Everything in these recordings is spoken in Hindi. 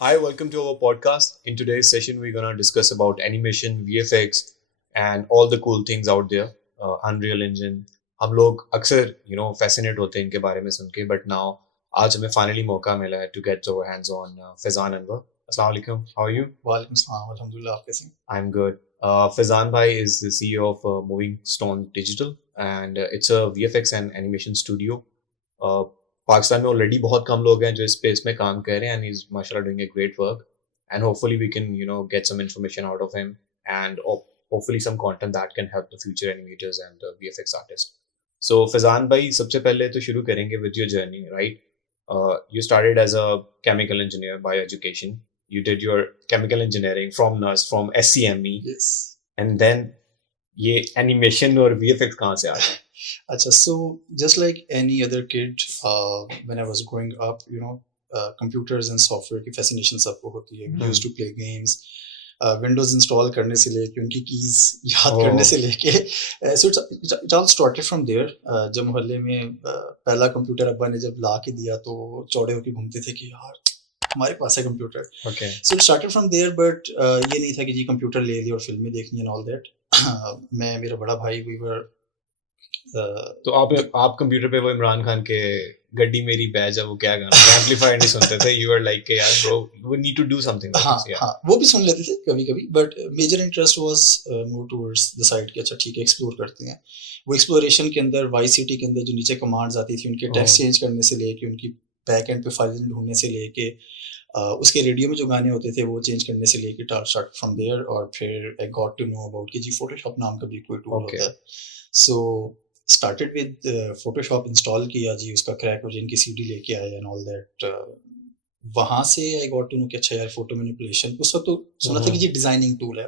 Hi, welcome to our podcast. In today's session, we're gonna discuss about animation, VFX, and all the cool things out there. Unreal Engine. हम लोग अक्सर fascinate होते हैं इनके बारे में सुन के, but now आज हमें finally मौका मिला है to get our hands on Fazan Anwar. Assalamu alaikum. How are you? वालेकुम सलाम अल्हम्दुलिल्लाह आप कैसे हैं? I'm good. Fazan Bhai is the CEO of Moving Stone Digital, and it's a VFX and animation studio. Uh, Pakistan में ऑलरेडी बहुत कम लोग हैं जो इस स्पेस में काम कर रहे हैं, and he's mashallah doing a great work. And hopefully we can get some information out of him, and hopefully some content that can help the future animators and the VFX artists. So Fazan bhai, सबसे पहले तो शुरू करेंगे with your journey, right? You started as a chemical engineer by education. You did your chemical engineering from NUS, from SCME, Yes. and then ये animation और VFX कहाँ से आ गया? अच्छा, so just like any other kid, when I was growing up, computers and software की fascination सबको होती है. We used to play games. Windows install करने से लेके उनकी कीज याद करने से लेके so it all started from there. जब मोहल्ले में पहला कंप्यूटर अब्बा ने जब ला के दिया तो चौड़े होके घूमते थे कि यार हमारे पास है computer. So it started from there, but ये नहीं था कि जी कंप्यूटर ले लिया और फिल्में देखनी एंड ऑल दैट. मैं मेरा बड़ा भाई वी वर तो आप कंप्यूटर पे वो इमरान खान के गड्डी मेरी बैज है वो क्या गाना एम्पलीफायर नहीं सुनते थे? यू आर लाइक यार bro we need to do something. हाँ वो भी सुन लेते थे कभी कभी, but major interest was more towards the side कि अच्छा ठीक है एक्सप्लोर करते हैं. वो एक्सप्लोरेशन के अंदर वाई सिटी के अंदर जो नीचे कमांड्स आती थी उनके टेक्स्ट चेंज करने से लेके उनकी बैक एंड पे फाइल्स ढूंढने से लेके उसके रेडियो में जो गाने होते थे वो चेंज करने से लेके स्टार्ट फ्रॉम देयर. और फिर I got to know about कि जी फोटोशॉप नाम का भी कोई टूल होता है. So started with Photoshop, install किया जी, उसका क्रैक वर्जन की सीडी लेके आया एंड ऑल दैट. वहां से आई गॉट टू नो कि अच्छा यार फोटो मैनिपुलेशन उस वक्त तो सुना था कि जी डिजाइनिंग टूल है.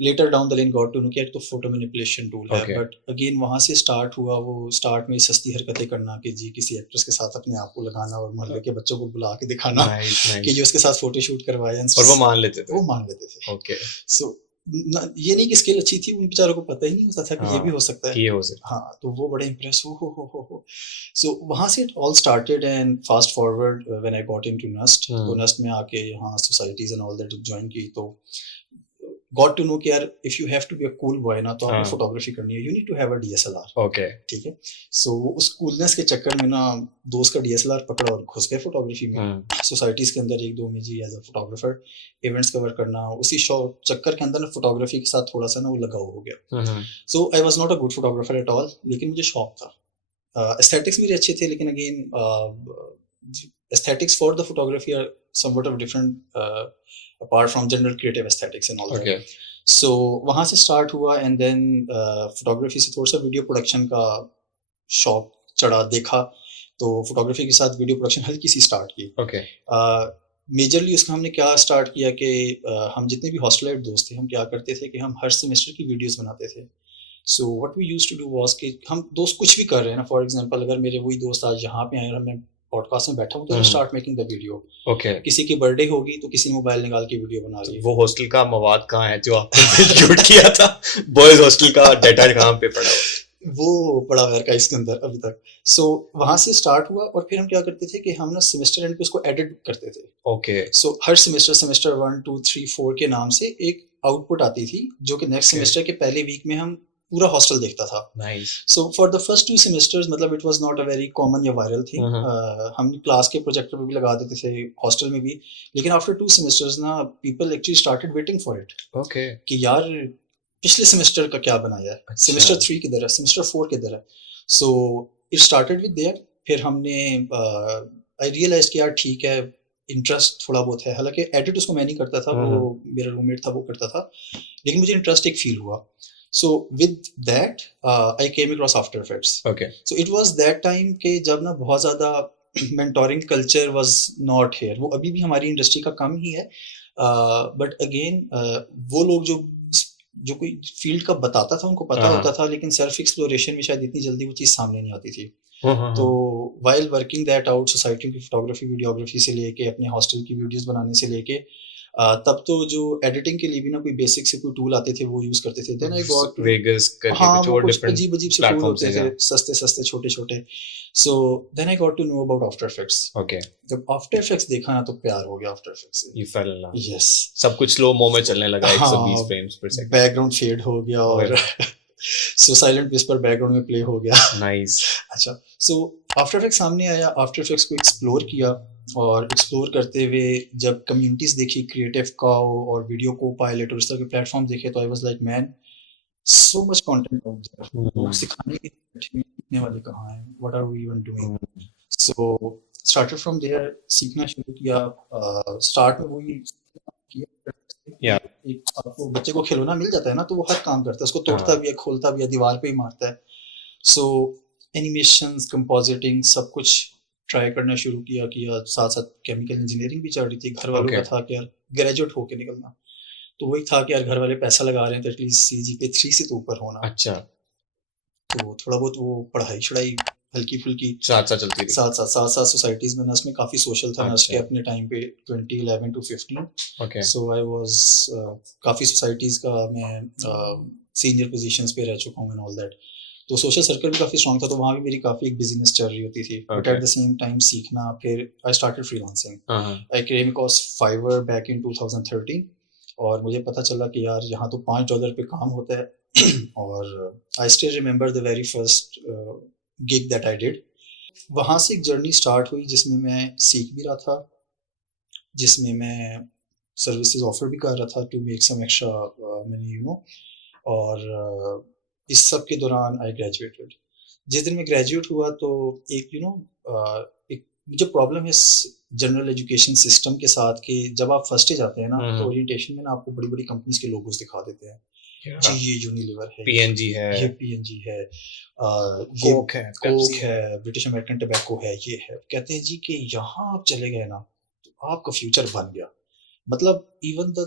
Later down the line got to know कि यार तो फोटो मैनिपुलेशन टूल है. बट अगेन वहां से स्टार्ट हुआ वो स्टार्ट में सस्ती हरकतें करना कि जी किसी एक्ट्रेस के साथ अपने आप को लगाना और मोहल्ले के बच्चों को बुला के दिखाना कि जो उसके साथ फोटो शूट करवाया और वो मान लेते थे. ओके. सो ये नहीं कि स्किल अच्छी थी, उन बेचारों को पता ही नहीं होता था कि ये भी हो सकता है. हाँ, तो वो बड़े इम्प्रेस हो. सो वहाँ से it all started and fast forward when I got into NUST. तो नस्ट में आके यहाँ societies and all that join की तो गॉट टू नो कि यार if you have to be a cool boy ना तो आपको फोटोग्राफी करनी है, you need to have a DSLR. Okay ठीक है. सो उस कूलनेस के चक्कर में ना दोस्त का डीएसएलआर पकड़ा और घुस गए फोटोग्राफी में. सोसाइटीज के अंदर एक दो में जी as a photographer events cover करना, उसी शो चक्कर के अंदर फोटोग्राफी के साथ थोड़ा सा ना वो लगाव हो गया. So I was not a good photographer at all, लेकिन मुझे शौक था. एस्थेटिक्स मेरे अच्छे थे, लेकिन again aesthetics for the photography are somewhat of different apart from general creative aesthetics and all that. So वहाँ से start हुआ and then photography से थोड़ा सा वीडियो प्रोडक्शन का शौक चढ़ा, देखा तो फोटोग्राफी के साथ वीडियो प्रोडक्शन हल्की सी स्टार्ट की. मेजरली उसका हमने क्या स्टार्ट किया कि हम जितने भी हॉस्टलाइट दोस्त थे हम क्या करते थे कि हम हर सेमेस्टर की वीडियोस बनाते थे. So what we used to do was कि हम दोस्त कुछ भी कर रहे हैं ना, फॉर एग्जांपल अगर मेरे वही दोस्त आज यहाँ पे आए और मैं पॉडकास्ट में बैठा हूँ तो स्टार्ट मेकिंग द वीडियो. किसी की बर्थडे होगी तो किसी मोबाइल निकाल के वीडियो बना रही है. वो हॉस्टल का मवाद कहाँ है जो आपने शूट किया था? बॉयज हॉस्टल का डाटा कहाँ पे पड़ा हुआ? वो पड़ा हुआ है इसके अंदर अभी तक. सो वहां से स्टार्ट हुआ और फिर हम क्या करते थे कि हम ना सेमेस्टर एंड पे उसको एडिट करते थे. ओके. सो हर सेमेस्टर 1 2 3 4 के नाम से एक आउटपुट आती थी जो कि नेक्स्ट सेमेस्टर के पहले वीक में हम पूरा हॉस्टल देखता था. So for the first 2 semesters मतलब it was not a very common या वायरल थिंग. हम क्लास के प्रोजेक्टर पे भी लगा देते थे, हॉस्टल में भी. लेकिन आफ्टर 2 सेमेस्टर्स ना people actually started waiting for it. Okay. कि यार पिछले सेमेस्टर का क्या बनाया है, सेमेस्टर 3 किधर है, सेमेस्टर 4 किधर है. सो इट स्टार्टेड विद देयर. फिर हमने आई रियलाइज कि यार ठीक है इंटरेस्ट थोड़ा बहुत है, हालांकि एडिट उसको मैं नहीं करता था, वो मेरा रूममेट था वो करता था, लेकिन मुझे इंटरेस्ट एक फील हुआ. So with that, I came across After Effects. Okay. So it was that time के जब ना बहुत ज़्यादा mentoring culture was not here. वो अभी भी हमारी इंडस्ट्री का कम ही है. But again, वो लोग जो कोई फील्ड का बताता था उनको पता होता था, लेकिन सेल्फ एक्सप्लोरेशन में शायद इतनी जल्दी वो चीज़ सामने नहीं आती थी. तो while working that out, society की फोटोग्राफी वीडियोग्राफी से लेके अपने हॉस्टल की वीडियोस बनाने से लेके तब तो जो एडिटिंग के लिए भी ना कोई बेसिक से कोई टूल आते थे वो यूज करते थे। देन आई गॉट वेगस करके हाँ कुछ वो और कुछ डिफरेंट अजीब अजीब से टूल प्लेटफॉर्म्स होते हैं थे, सस्ते सस्ते छोटे छोटे। So then I got to know about After Effects. Okay जब आफ्टर इफेक्ट्स देखा ना तो प्यार हो गया आफ्टर इफेक्ट्स से। You fell in love yes सब कुछ स्लो मो में चलने लगा 120 हाँ फ्रेम्स पर सेकंड बैकग्राउंड फेड हो गया और सो साइलेंट विस्पर बैकग्राउंड में प्ले हो गया। नाइस अच्छा सो आफ्टर इफेक्ट्स सामने आया, आफ्टर इफेक्ट्स को एक्सप्लोर किया और एक्सप्लोर करते हुए जब कम्युनिटीज देखी क्रिएटिव काओ और वीडियो को पायलट और इस तरह के प्लेटफॉर्म देखे तो I was like man so much content out there, लोग सिखाने के बैठे सीखने वाले कहाँ हैं, what are we even doing. So started from there, सीखना शुरू किया। स्टार्ट में वही किया या एक आपको बच्चे को खिलौना मिल जाता है ना तो वो हर काम करता है, उसको तोड़ता हाँ भी है, खोलता भी है, दीवार पे ही मारता है। सो एनिमेशंस, कंपोजिटिंग सब कुछ ट्राई करना शुरू किया। साथ साथ केमिकल इंजीनियरिंग भी चल रही थी। घर वालों ओके का था कि यार ग्रेजुएट होके निकलना, तो वही था कि यार घर वाले पैसा लगा रहे हैं तो एटलीस्ट CGPA 3 से तो ऊपर होना। अच्छा तो थोड़ा बहुत वो पढ़ाई छड़ाई हल्की फुल्की साथ साथ चलती थी साथ सोसाइटीज में नस्ट में काफ़ी सोशल था नस्ट के अच्छा अपने टाइम पे 2011 to 15। Okay so I was काफ़ी सोसाइटीज़ का मैं सीनियर पोजीशंस पे रह चुका हूँ एंड ऑल दैट। तो सोशल सर्कल भी काफ़ी स्ट्रॉन्ग था, तो वहाँ भी मेरी काफ़ी एक बिजनेस चल रही होती थी but okay at the same time सीखना। फिर आई स्टार्टेड फ्रीलांसिंग। हाँ हाँ I came across Fiverr back in 2013 और मुझे पता चला कि यार यहाँ तो $5 पे काम होता है और I still remember the very first gig that I did. वहाँ से एक जर्नी स्टार्ट हुई जिसमें मैं सीख भी रहा था, जिसमें मैं सर्विसेज ऑफर भी कर रहा था to make some extra money you know. और इस सब के दौरान आई ग्रेजुएटेड। जिस दिन मैं ग्रेजुएट हुआ तो एक एक मुझे प्रॉब्लम है जनरल एजुकेशन सिस्टम के साथ कि जब आप फर्स्ट ईयर जाते हैं ना तो ओरिएंटेशन में ना आपको बड़ी बड़ी कंपनीज के लोगोस दिखा देते हैं जी ये यूनिलीवर है, PNG ये है PNG है, ये कोक है कोक पेप्सी है, ब्रिटिश अमेरिकन टबैको है, ये है। कहते हैं जी कि यहाँ आप चले गए ना तो आपका फ्यूचर बन गया। मतलब इवन द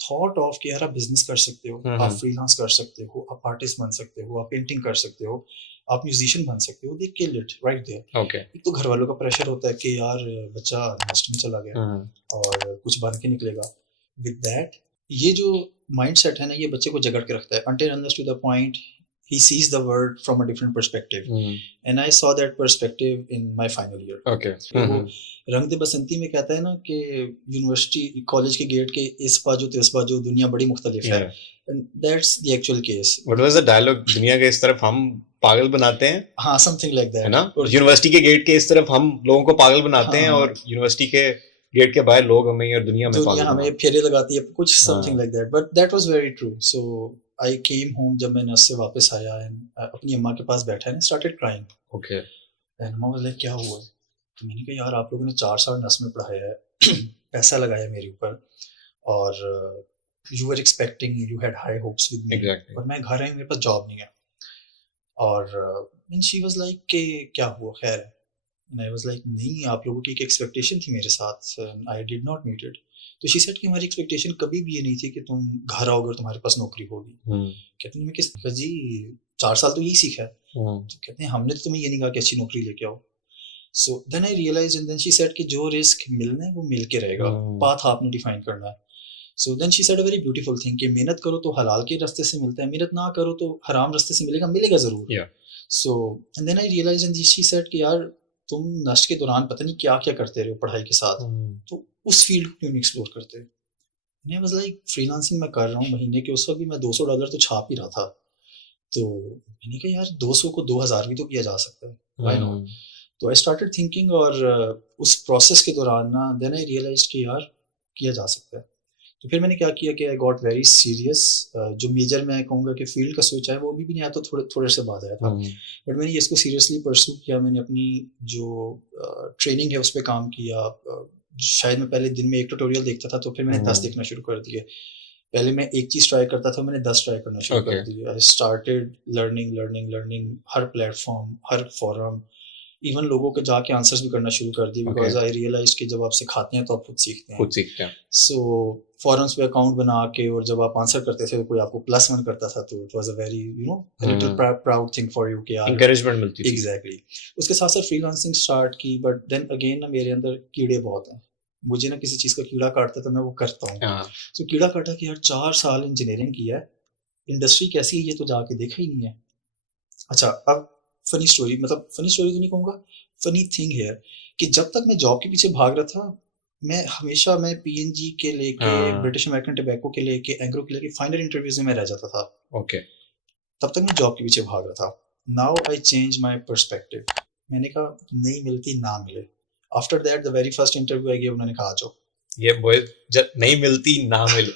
थॉट ऑफ कि यार आप बिजनेस कर सकते हो, आप फ्रीलांस कर सकते हो, आप आर्टिस्ट बन सकते हो, आप पेंटिंग कर सकते हो, आप म्यूजिशियन बन सकते हो, they kill it right there. Okay एक तो घर वालों का प्रेशर होता है कि यार बच्चा नस्ट में चला गया और कुछ बन के निकलेगा। विद दैट ये जो माइंडसेट है ना ये बच्चे को जकड़ के रखता है until unless to the point he sees the world from a different perspective and I saw that perspective in my final year। Okay तो वो रंग दे बसंती में कहता है ना कि यूनिवर्सिटी कॉलेज के गेट के इस बाजू तो इस बाजू दुनिया बड़ी मुख्तलिफ है and that's the actual case। What was the dialogue दुनिया के इस तरफ हम पागल बनाते हैं हाँ something like that है ना यूनिवर्सिटी के गेट के इस तरफ हम लोगों को पागल बनाते हैं और यूनिवर्सिटी के गेट के बाहर लोग हमें और दुनिया हमें फेरे लगाती है कुछ something like that but that was very true. So I came home जब मैं नर्स से वापस आया एंड अपनी अम्मा के पास बैठा and started crying. Okay and अम्मा वाज लाइक क्या हुआ है? तो मैंने कहा यार आप लोगों ने 4 साल नर्स में पढ़ाया है पैसा लगाया मेरे ऊपर और you were expecting you had high hopes with me और मैं घर आई मेरे पास जॉब नहीं है। और शी वाज लाइक कि क्या हुआ खैर है? And I was like नहीं आप लोगों की एक एक्सपेक्टेशन थी मेरे साथ I did not meet it। तो she said कि हमारी एक्सपेक्टेशन कभी भी ये नहीं थी कि तुम घर आओगे और तुम्हारे पास नौकरी होगी। कहते हैं मैं किस जी 4 साल तो यही सीखा है। तो कहते हैं हमने तो तुम्हें ये नहीं कहा कि अच्छी नौकरी लेके आओ। So then I realized and then she said कि जो रिस्क मिलना है वो मिल के रहेगा, पाथ आपने डिफाइन करना है। So then she said a very beautiful thing कि मेहनत करो तो हलाल के रास्ते से मिलता है, मेहनत ना करो तो हराम रास्ते से मिलेगा जरूर। So and then I realized and she said कि यार तुम नस्ट के दौरान पता नहीं क्या क्या करते रहे पढ़ाई के साथ, तो उस फील्ड को क्यों नहीं एक्सप्लोर करते? मैं वाज लाइक फ्रीलांसिंग मैं कर रहा हूँ महीने के उस वक्त भी मैं $200 तो छाप ही रहा था। तो मैंने कहा यार 200 को 2000 भी तो किया जा सकता है, व्हाई नॉट? तो आई स्टार्टेड थिंकिंग और उस प्रोसेस के दौरान ना देन आई रियलाइज्ड कि यार किया जा सकता है। तो फिर मैंने क्या किया कि आई गॉट वेरी सीरियस। जो मेजर मैं कहूँगा कि फील्ड का सोचा है वो अभी भी नहीं आया, तो थोड़े से बाद आया था बट मैंने इसको सीरियसली परस्यू किया। मैंने अपनी जो ट्रेनिंग है उस पर काम किया। शायद मैं पहले दिन में 1 ट्यूटोरियल देखता था तो फिर मैंने 10 देखना शुरू कर दिए। पहले मैं एक चीज़ ट्राई करता था, मैंने 10 ट्राई करना शुरू कर दिया। आई स्टार्टेड लर्निंग हर प्लेटफॉर्म हर फॉरम, इवन लोगों के जाके आंसर्स भी करना शुरू कर दिए बिकॉज आई रियलाइज कि जब आप सिखाते हैं तो आप खुद सीखते हैं। सो फॉरम्स पे अकाउंट बना के और जब आप आंसर करते थे तो कोई आपको +1 करता था तो it was a very little proud thing for you कि यार एनकरेजमेंट मिलती थी। एग्जैक्टली। उसके साथ साथ फ्रीलांसिंग स्टार्ट की बट देन अगेन ना मेरे अंदर कीड़े बहुत हैं। मुझे ना किसी चीज़ का कीड़ा काटता है तो मैं वो करता हूँ। हाँ, सो कीड़ा काटा कि यार 4 साल इंजीनियरिंग की है, इंडस्ट्री कैसी है ये तो जाके देखा ही नहीं है। अच्छा, अब फ़नी स्टोरी, मतलब फ़नी स्टोरी तो नहीं कहूँगा, फ़नी थिंग हियर कि जब तक मैं जॉब के पीछे भाग रहा था, मैं पीएनजी के लेके, हाँ, ब्रिटिश अमेरिकन टोबैको के लेके, एंग्रो के लेके फाइनल इंटरव्यूज़ में मैं रह जाता था। ओके, तब तक मैं जॉब के पीछे भाग रहा था। Now I change my perspective. मैंने कहा नहीं मिलती ना मिले। After that the very first interview I give, उन्होंने कहा आ जाओ। ये बॉय जब नहीं मिलती ना मिले,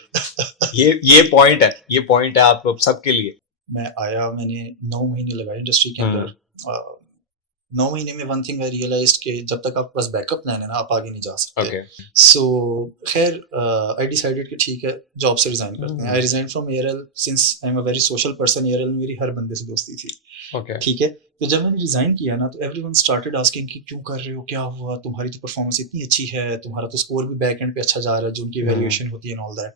ये पॉइंट है आप लोग सबके लिए। मैं आया, मैंने 9 महीने लगाए इंडस्ट्री के अंदर। 9 महीने में वन थिंग आई रियलाइज्ड कि जब तक आपके पास बैकअप प्लान है ना, आप आगे नहीं जा सकते। ओके, सो खैर आई डिसाइडेड कि ठीक है, जॉब से रिजाइन करते हैं। आई रिजाइन फ्रॉम एयरएल since I am a very social person. एयरएल में मेरी हर बंदे से दोस्ती थी। ओके, ठीक है, तो जब मैंने रिजाइन किया ना, तो एवरीवन स्टार्टेड आस्किंग कि क्यों कर रहे हो, क्या हुआ, तुम्हारी तो परफॉर्मेंस इतनी अच्छी है, तुम्हारा तो स्कोर भी बैक एंड पे अच्छा जा रहा है, जो उनकी वैल्यूएशन होती है एंड ऑल दैट,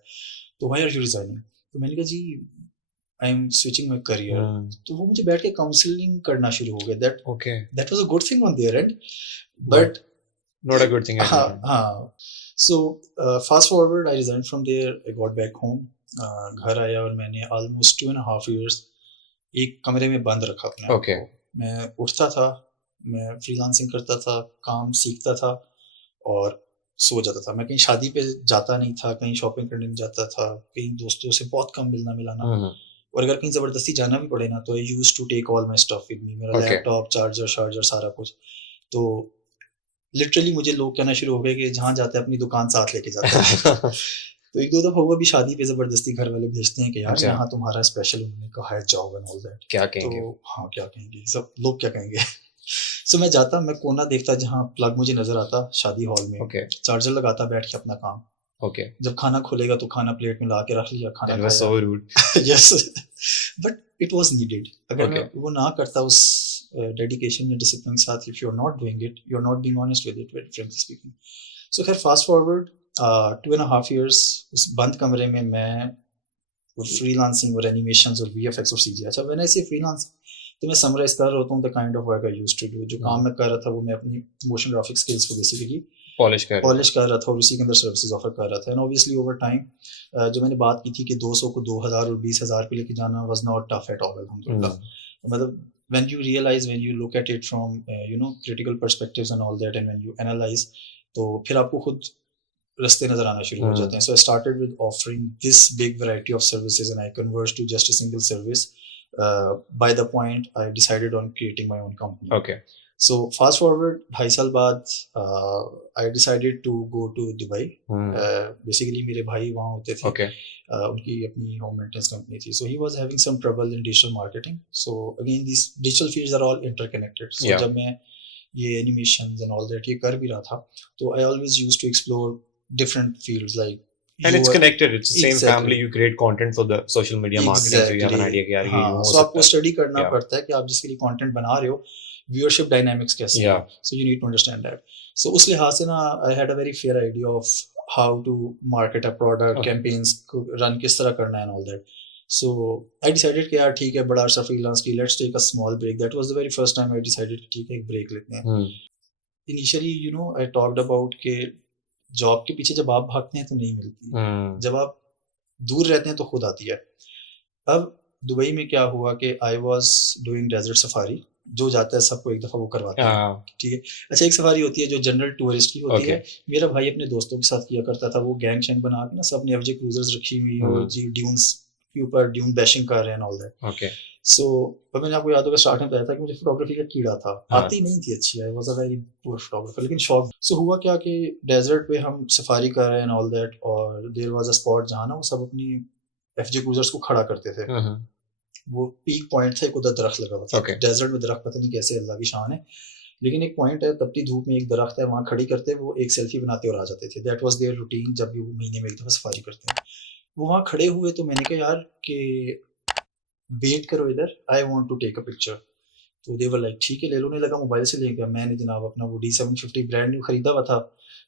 तो व्हाई आर यू रिजाइनिंग? तो मैंने कहा जी I am switching my career. तो वो मुझे बैठ के काउंसलिंग करना शुरू हो गया। Okay, that was a good thing on their end, but but not a good thing at हाँ योर एंड। हाँ। So fast forward, I resign from there, I got back home. घर आया और मैंने ऑलमोस्ट 2.5 years एक कमरे में बंद रखा अपने आप ओके, को। मैं उठता था, मैं फ्रीलांसिंग करता था, काम सीखता था और सो जाता था। मैं कहीं शादी पे जाता नहीं था, कहीं शॉपिंग करने नहीं जाता था, कहीं दोस्तों से बहुत कम मिलना मिलाना। और अगर कहीं ज़बरदस्ती जाना भी पड़े ना, तो I used to take all my stuff with me, मेरा ओके, लैपटॉप, चार्जर शार्जर सारा कुछ। तो लिटरली मुझे लोग कहना शुरू हो गए कि जहाँ जाता है अपनी दुकान साथ लेके जाता है। तो एक दो दफ़ा हुआ भी, शादी पे ज़बरदस्ती घर वाले भेजते हैं कि यार अच्छा, यहाँ तुम्हारा स्पेशल उन्होंने कहा है जॉब एंड ऑल दैट। क्या तो कहेंगे? हाँ, क्या कहेंगे सब लोग, क्या कहेंगे। सो मैं जाता, मैं कोना देखता जहाँ प्लग मुझे नज़र आता शादी हॉल में, ओके, चार्जर लगाता, बैठ के अपना काम। ओके, जब खाना खुलेगा तो खाना प्लेट में ला के रख लिया, खाना दैट वाज खाया। So rude. Yes, but it was needed. अगर मैं ओके, वो ना करता उस डेडिकेशन या डिसिप्लिन के साथ, if you are not doing it, you are not being honest with it, very frankly speaking. So खैर फास्ट फॉरवर्ड 2.5 years उस बंद कमरे में मैं फ्रीलांसिंग और एनिमेशंस और वीएफएक्स और सीजी। अच्छा, व्हेन आई से फ्रीलांस, तो मैं समराइज कर रहा होता हूँ the kind of work I used to do. जो काम मैं कर रहा था वो मैं अपनी मोशन ग्राफिक स्किल्स को बेसिकली पॉलिश कर रहे थे। पॉलिश कर रहा था और उसी के अंदर सर्विसेज ऑफर कर रहा था। एंड ऑब्वियसली ओवर टाइम जो मैंने बात की थी कि 200 को 2000 और 20,000 पे लेके जाना was not tough at all, अल्हम्दुलिल्लाह। मतलब when you realize, when you look at it from critical perspectives and all that, and when you analyze, तो फिर आपको खुद रास्ते नजर आना शुरू हो जाते हैं। So I started with offering this big variety of services and I converged to just a single service by the point I decided on creating my own company. Okay, So fast forward 2.5 साल बाद I decided to go to Dubai. Basically मेरे भाई वहाँ होते थे। ओके, उनकी अपनी होम मेंटेनेंस कंपनी थी। So he was having some trouble in digital marketing. So again these digital fields are all interconnected. So Yeah. जब मैं ये animations and all that ये कर भी रहा था, तो I always used to explore different fields like and it's UI connected, it's the same Exactly. family, you create content for the social media marketing, so you have an idea कि यार ये यूं हाँ, हो so सकता आपको है। स्टडी करना Yeah. पड़ता है कि आप जिसके लिए कंटेंट बना रहे हो, व्यूअरशिप डायनामिक्स कैसे Yeah. है, so you need to understand that. So उस लिहाज से ना I had a very fair idea of how to market a product, Okay. campaigns को रन किस तरह करना है and all that. So I decided कि यार ठीक है, बड़ा अर्सा फ्रीलांस की, let's take a small break. That was the very first time I decided कि ठीक है एक ब्रेक लेते हैं। Initially I talked about कि जॉब के पीछे जब आप भागते हैं तो नहीं मिलती, जब आप दूर रहते हैं तो खुद आती है। अब दुबई में क्या हुआ कि I was doing desert safari, जो जाता है सबको एक दफ़ा वो करवाते हैं, ठीक है। अच्छा, एक सफारी होती है जो जनरल टूरिस्ट की होती है। मेरा भाई अपने दोस्तों के साथ किया करता था, वो गैंग शैंग बना के ना, सब ने एफजे क्रूजर्स रखी हुई और जी ड्यून्स के ऊपर ड्यून बैशिंग कर रहे हैं ऑल दैट। सो अब मैंने आपको याद होगा स्टार्ट में बताया था कि मुझे फोटोग्राफी का कीड़ा था, आती नहीं थी अच्छी, I was a very poor photographer, लेकिन शौक। सो हुआ क्या कि डेजर्ट पे हम सफारी कर रहे हैं ऑल दैट, और देयर वाज अ स्पॉट जहाँ ना वो सब अपनी एफजे क्रूजर्स को खड़ा करते थे। वो पीक पॉइंट था, एक उधर दरख्त लगा हुआ था। डेजर्ट में दरख्त पता नहीं कैसे, अल्लाह की शान है, लेकिन एक पॉइंट है, तपती धूप में एक दरख्त है, वहाँ खड़ी करते, वो एक सेल्फी बनाते और आ जाते थे। दैट वाज देयर रूटीन, जब भी वो महीने में एक दफ़ा सफारी करते हैं। वो वहाँ खड़े हुए तो मैंने कहा यार कि वेट करो इधर, I want to take a picture. तो दे वर लाइक ठीक है ले लो। नहीं लगा मोबाइल से लेकर, मैंने जनाब अपना वो D750 ब्रांड न्यू खरीदा हुआ था,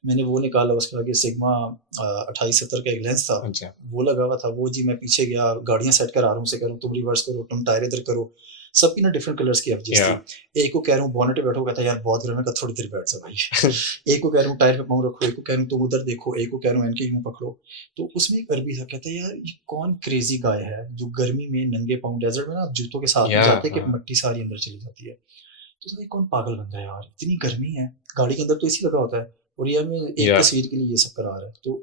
मैंने वो निकाला, उसके आगे सिग्मा 2870 का एक लेंस था, वो लगा हुआ था। वो जी मैं पीछे गया, गाड़ियाँ सेट करा रहा हूँ, उसे करूँ तुम रिवर्स करो, तुम टायर इधर करो, सबकी ना डिफरेंट कलर्स की एफजीज Yeah. थी। एक को कह रहा हूँ बॉनेट पे बैठो, कहता है यार बहुत गर्म है, कहता थोड़ी देर बैठ जा भाई। एक को कह रहा हूँ टायर पे पाँव रखो, एक को कह रहा हूँ तुम उधर देखो, एक को कह रहा हूँ इनके यूं पकड़ो। तो उसमें एक अरबी था, कहता है यार ये कौन क्रेजी गाय है जो गर्मी में नंगे पाँव डेजर्ट में ना आप जूतों के साथ में Yeah, जाते हैं कि हाँ. मट्टी सारी अंदर चली जाती है। तो उसने कौन पागल बंदा है यार, इतनी गर्मी है, गाड़ी के अंदर तो एसी लगा होता है और ये हमें एक Yeah. तस्वीर के लिए ये सब करा रहा है। तो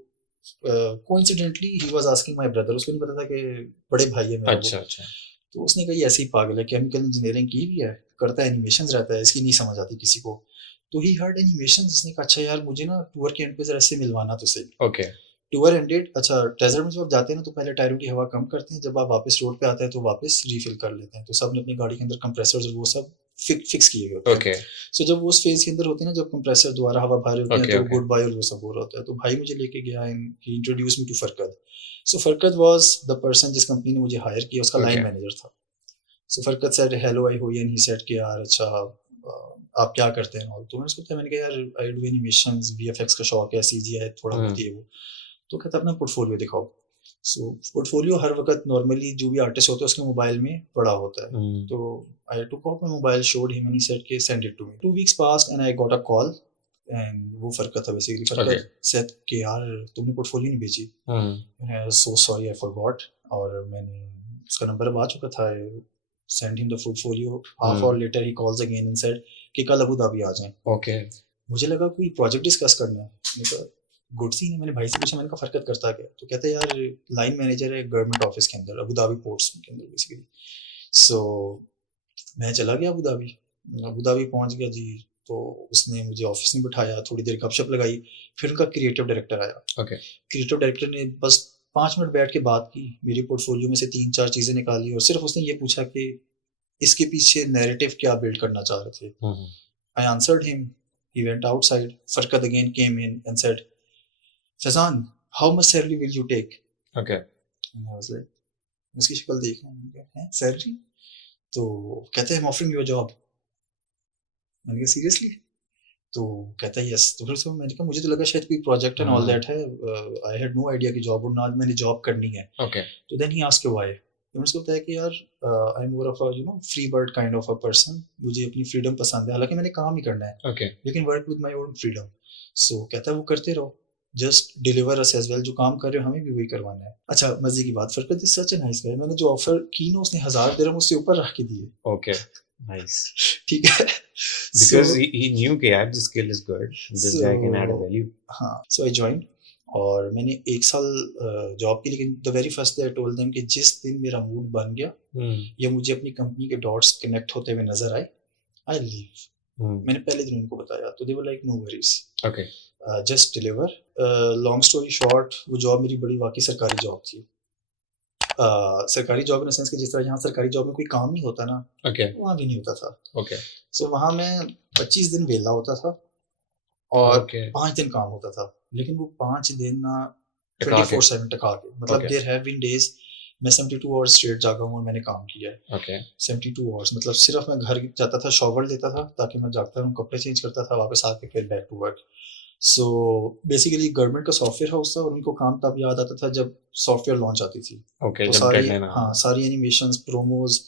coincidentally he was asking my brother, उसको नहीं पता था कि बड़े भाई है मेरा वो। अच्छा अच्छा. तो उसने कहा ये ऐसे ही पागल है, केमिकल इंजीनियरिंग की भी है, करता है एनिमेशंस रहता है, इसकी नहीं समझ आती किसी को। तो ही हर्ड एनिमेशंस, उसने कहा अच्छा यार मुझे ना टूर के एंड पे जरा से मिलवाना तो सही। Okay. टूर एंडेड, अच्छा डेजर्ट में जब आप जाते हैं ना तो पहले टायरों की हवा कम करते हैं, जब आप वापस रोड पे आते हैं तो वापस रिफिल कर लेते हैं। तो सब ने अपनी गाड़ी के अंदर कंप्रेसर्स और वो सब फिक्स किए हुए होते हैं। Okay. सो जब वो उस फेज के अंदर होते हैं ना, जब कंप्रेसर द्वारा हवा भर रहे होते हैं Okay, तो okay. गुड बाय और वो सब हो रहा होता है। तो भाई मुझे लेके गया and he introduce me to Furqat. So Furqat was the person जिस कंपनी ने मुझे हायर किया, उसका लाइन Okay. मैनेजर था। So Furqat said hello I who, and he said कि यार अच्छा आप क्या करते हैं और। तो मैंने उसको बताया, मैंने कहा यार आई डू एनिमेशंस, वीएफएक्स का शौक है, सीजीआई थोड़ा बहुत ये वो। तो कहता अपना पोर्टफोलियो दिखाओ। सो पोर्टफोलियो हर वक्त नॉर्मली जो भी आर्टिस्ट होता है उसके मोबाइल में पड़ा होता है। तो I took out my mobile, showed him and he said के send it to me. 2 weeks passed and I got a call and वो फरकत था बेसिकली। Okay. फरकत सेड कि यार तुमने पोर्टफोलियो नहीं भेजी। मैं सो सॉरी आई फॉरगॉट, और मैंने उसका नंबर अब आ चुका था। Send him the portfolio. Half hour later he calls again and said कि कल अबू धाबी आ जाएं। Okay. मुझे लगा कोई प्रोजेक्ट डिस्कस करना है। मैंने कहा गुड सीन है। मैंने भाई से पूछा, मैंने कहा फरकत करता क्या? तो कहते यार लाइन मैनेजर है गवर्नमेंट ऑफिस के अंदर, अबू धाबी पोर्ट्स के अंदर बेसिकली। सो मैं चला गया अबू धाबी। अबू धाबी पहुंच गया जी। तो उसने मुझे ऑफिस में बिठाया, थोड़ी देर गपशप लगाई। फिर उनका क्रिएटिव डायरेक्टर आया। Okay. क्रिएटिव डायरेक्टर ने बस 5 मिनट बैठ के बात की, मेरी पोर्टफोलियो में से 3-4 चीजें निकाली और सिर्फ उसने ये पूछा कि इसके पीछे नैरेटिव क्या बिल्ड करना चाह रहे थे। I answered him. He went outside. Farkad again came in and said, Fazan, how much salary will you take? Okay. And I was like, उसकी शक्ल देख रहा हूँ, सैलरी? तो कहते हैं I'm offering you a job. मैंने कहा सीरियसली? तो कहता है यस। तो फिर उसको मैंने कहा मुझे तो लगा शायद कोई प्रोजेक्ट एंड ऑल दैट है। आई हैड नो आइडिया कि जॉब और ना मैंने जॉब करनी है। Okay. तो देन ही आस्क्ड व्हाई। तो मैंने उसको बताया कि यार I am more of a free bird kind of a person, मुझे अपनी फ्रीडम पसंद है, हालांकि मैंने काम ही करना है Okay. लेकिन work with my own freedom. So कहता है वो करते रहो, just deliver us as well, जो काम कर रहे हो हमें भी वही करवाना है। अच्छा मजे की बात, फरकत is such a nice guy. मैंने जो ऑफर की ना उसने 1000 दिरहम उससे ऊपर रख के दिए। Okay. Nice. ठीक है। Because he knew कि यार the skill is good. This guy can add a value. हाँ, so I joined और मैंने 1 साल जॉब की। लेकिन the very first day I told them कि जिस दिन मेरा मूड बन गया या मुझे अपनी कंपनी के डॉट्स कनेक्ट होते हुए नजर आए, आई लीव। मैंने पहले दिन उनको बताया तो they were like no worries, Okay. Just deliver. Long story short, वो जॉब मेरी बड़ी वाकई सरकारी जॉब थी। सरकारी जॉब इन सेंस कि जिस तरह यहाँ सरकारी जॉब में कोई काम नहीं होता ना, Okay. वहाँ भी नहीं होता था। Okay. सो वहाँ मैं 25 दिन वेला होता था और Okay. 5 दिन काम होता था। लेकिन वो 5 दिन ना टका के। 24/7 टका के, मतलब Okay. There have been days मैं 72 आवर्स स्ट्रेट जागा हूँ और मैंने काम किया है। Okay. 72 आवर्स मतलब सिर्फ मैं घर जाता था, शॉवर लेता था ताकि मैं जागता रहूँ, कपड़े चेंज करता था, वापस आके फिर back to work. So basically government का सॉफ्टवेयर हाउस था और उनको काम तब याद आता था जब सॉफ्टवेयर लॉन्च आती थी। Okay. तो जब सारी deadline हाँ सारी animations, promos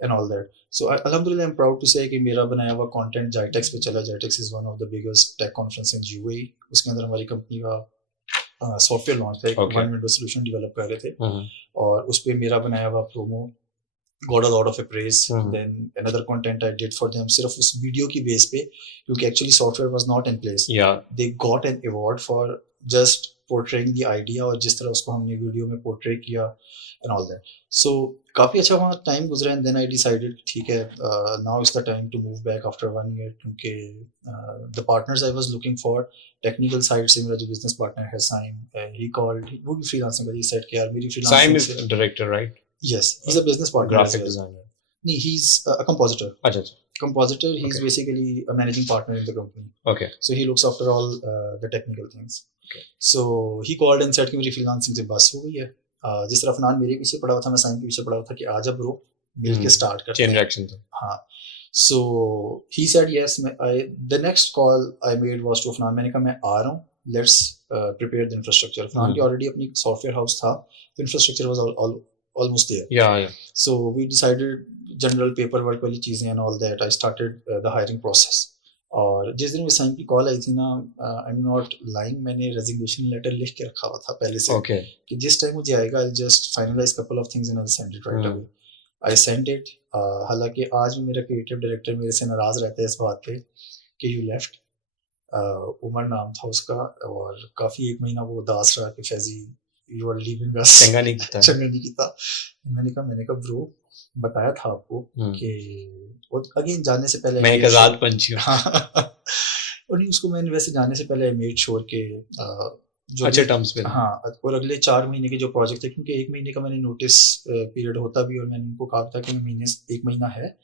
and all that. So अल्हम्दुलिल्लाह आई एम प्राउड टू से कि मेरा बनाया हुआ कंटेंट जाइटेक्स पे चला। GITEX is one of the biggest tech conference in UAE. उसके अंदर हमारी कंपनी का सॉफ्टवेयर लॉन्च था, एक Okay. One window solution develop कर रहे थे और उस पे मेरा बनाया हुआ promo got a lot of praise. Then another content I did for them सिर्फ उस वीडियो की बेस पे, क्योंकि actually software was not in place. Yeah. They got an award for just portraying the idea और जिस तरह उसको हमने वीडियो में portray किया and all that. So काफी अच्छा वहाँ टाइम गुजरा and then I decided ठीक है now is the time to move back after 1 year, क्योंकि the partners I was looking for technical side से मेरा जो business partner है Saim, he called, वो भी freelancing का, he said कि यार मेरी freelancing Saim is director, right? Yes, he's a business partner. Graphic as well. designer. No, he's a compositor. अच्छा अच्छा. Compositor, he's Okay. basically a managing partner in the company. Okay. So he looks after all the technical things. Okay. So he called and said कि मेरी freelancing से बस हो गई है। जिस तरह अफनान मेरे पीछे पड़ा हुआ था, मैं साइम के पीछे पड़ा हुआ था कि आजा ब्रो मिल के स्टार्ट करते हैं। Chain reaction था. हाँ. So he said yes. The next call I made was to Afnan, मैंने कहा मैं आ रहा हूँ, let's prepare the infrastructure. Afnan की already अपनी software house था, तो infrastructure was almost there. Yeah. So we decided general paperwork वाली चीज़ें and all that. I started the hiring process. और जिस दिन साइन की कॉल आई थी ना, आई एम नॉट लाइंग, मैंने रेजिग्नेशन लेटर लिख के रखा हुआ था पहले से Okay. कि जिस टाइम मुझे आएगा I just finalize couple of things and I send it right away. I send it. हालांकि आज भी मेरा क्रिएटिव डायरेक्टर मेरे से नाराज रहता है इस बात पे कि यू लेफ्ट. उमर नाम था उसका, और काफ़ी एक महीना वो उदास रहा कि फैजी यू आर लीविंग अस. चंगा नहीं कीता. चंगा नहीं कीता. मैंने कहा ब्रो बताया था आपको कि अगेन जाने से पहले मैं एक आजाद पंछी हूँ. और नहीं, उसको मैंने वैसे जाने से पहले मेड श्योर के जो अच्छे टर्म्स पे. हाँ, और अगले 4 महीने के जो प्रोजेक्ट थे, क्योंकि 1 महीने का मैंने नोटिस पीरियड होता भी, और मैंने उनको कहा था कि महीने 1 महीना है,